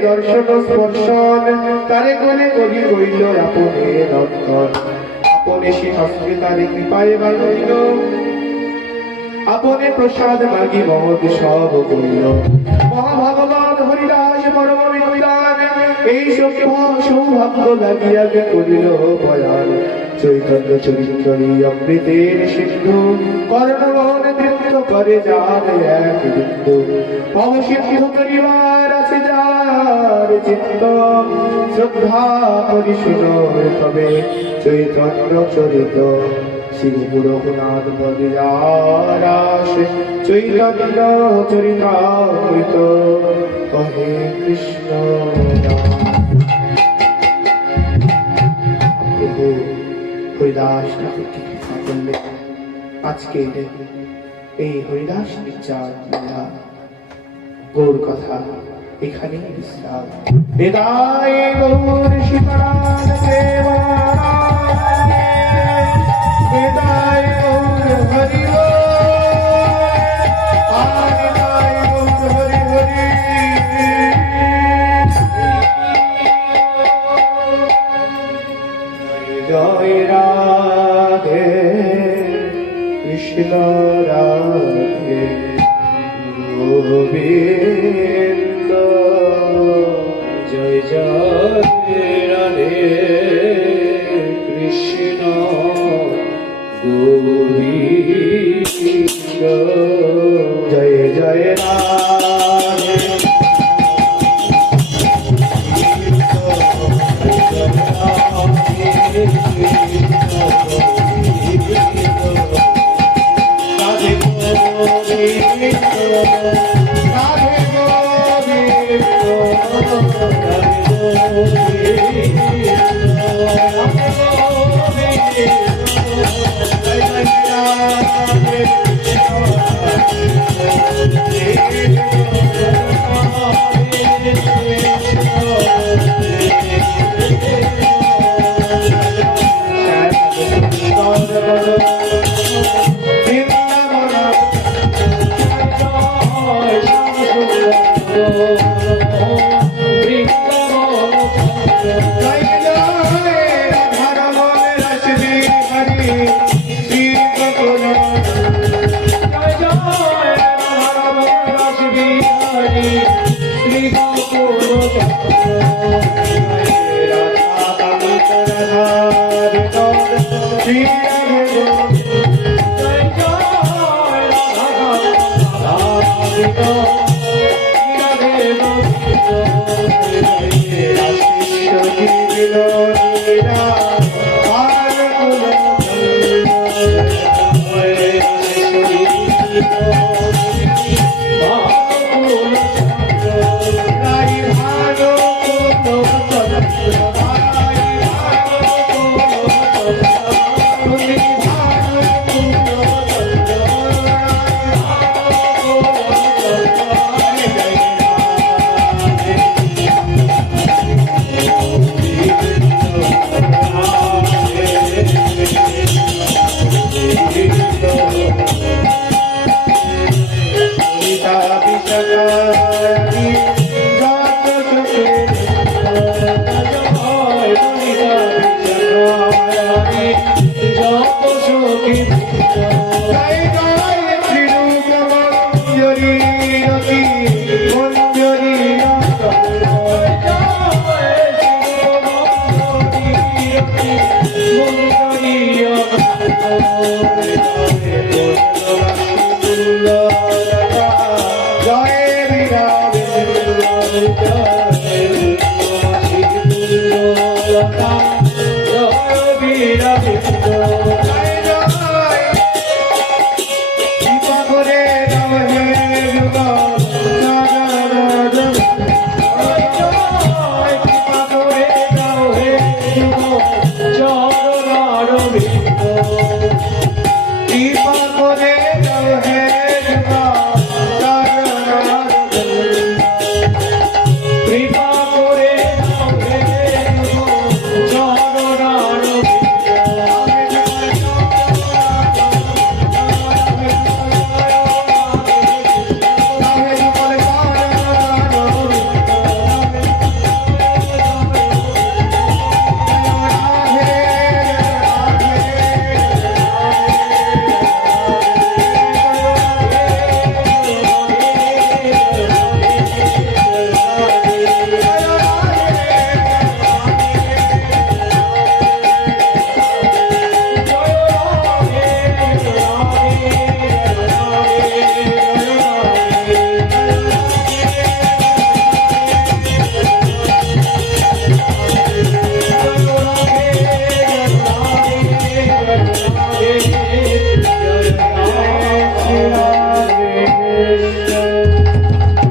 দর্শন স্পর্শন, তারে কোলে করি কইল আপনে নন্দন। আপনে সে হস্তে তারে কৃপায় বানাইল, আপনে প্রসাদ মাগি মহৎ সব করিল। মহাভগবান হরিদাস পরম বিদ্বান এই সৌভাগ্য লাগিয়া করিল বয়ান। চৈতন্য চরিত্রী অমৃতের সিন্ধু কর্ণমোহন তৃপ্ত করে যার এক বিন্দু। অবসিদ্ধ করিবার আছে যার চিত্ত, শ্রদ্ধা করি শুনো তবে চৈতন্য চরিত। শ্রী রঘুনাথ বলিয়ারাস চৈতন্য চরিতামৃত কহে কৃষ্ণ প্রভু হরিদাস ঠাকুরকে কৃপা করলে আজকে এই হরিদাস বিচার লীলা গৌর কথা এখানেই বিশ্রাম। বিদায় গৌর সীতারাম দেবারাম, বিদায় গৌর হরি বিদায় গৌর হরি হরি। জয় রাধে কৃষ্ণ রাধে গোবিন্দ, জয় জয় রাধে কৃষ্ণ গোবিন্দ, জয় জয় রাধে রাধে গোবিন্দ, রাধে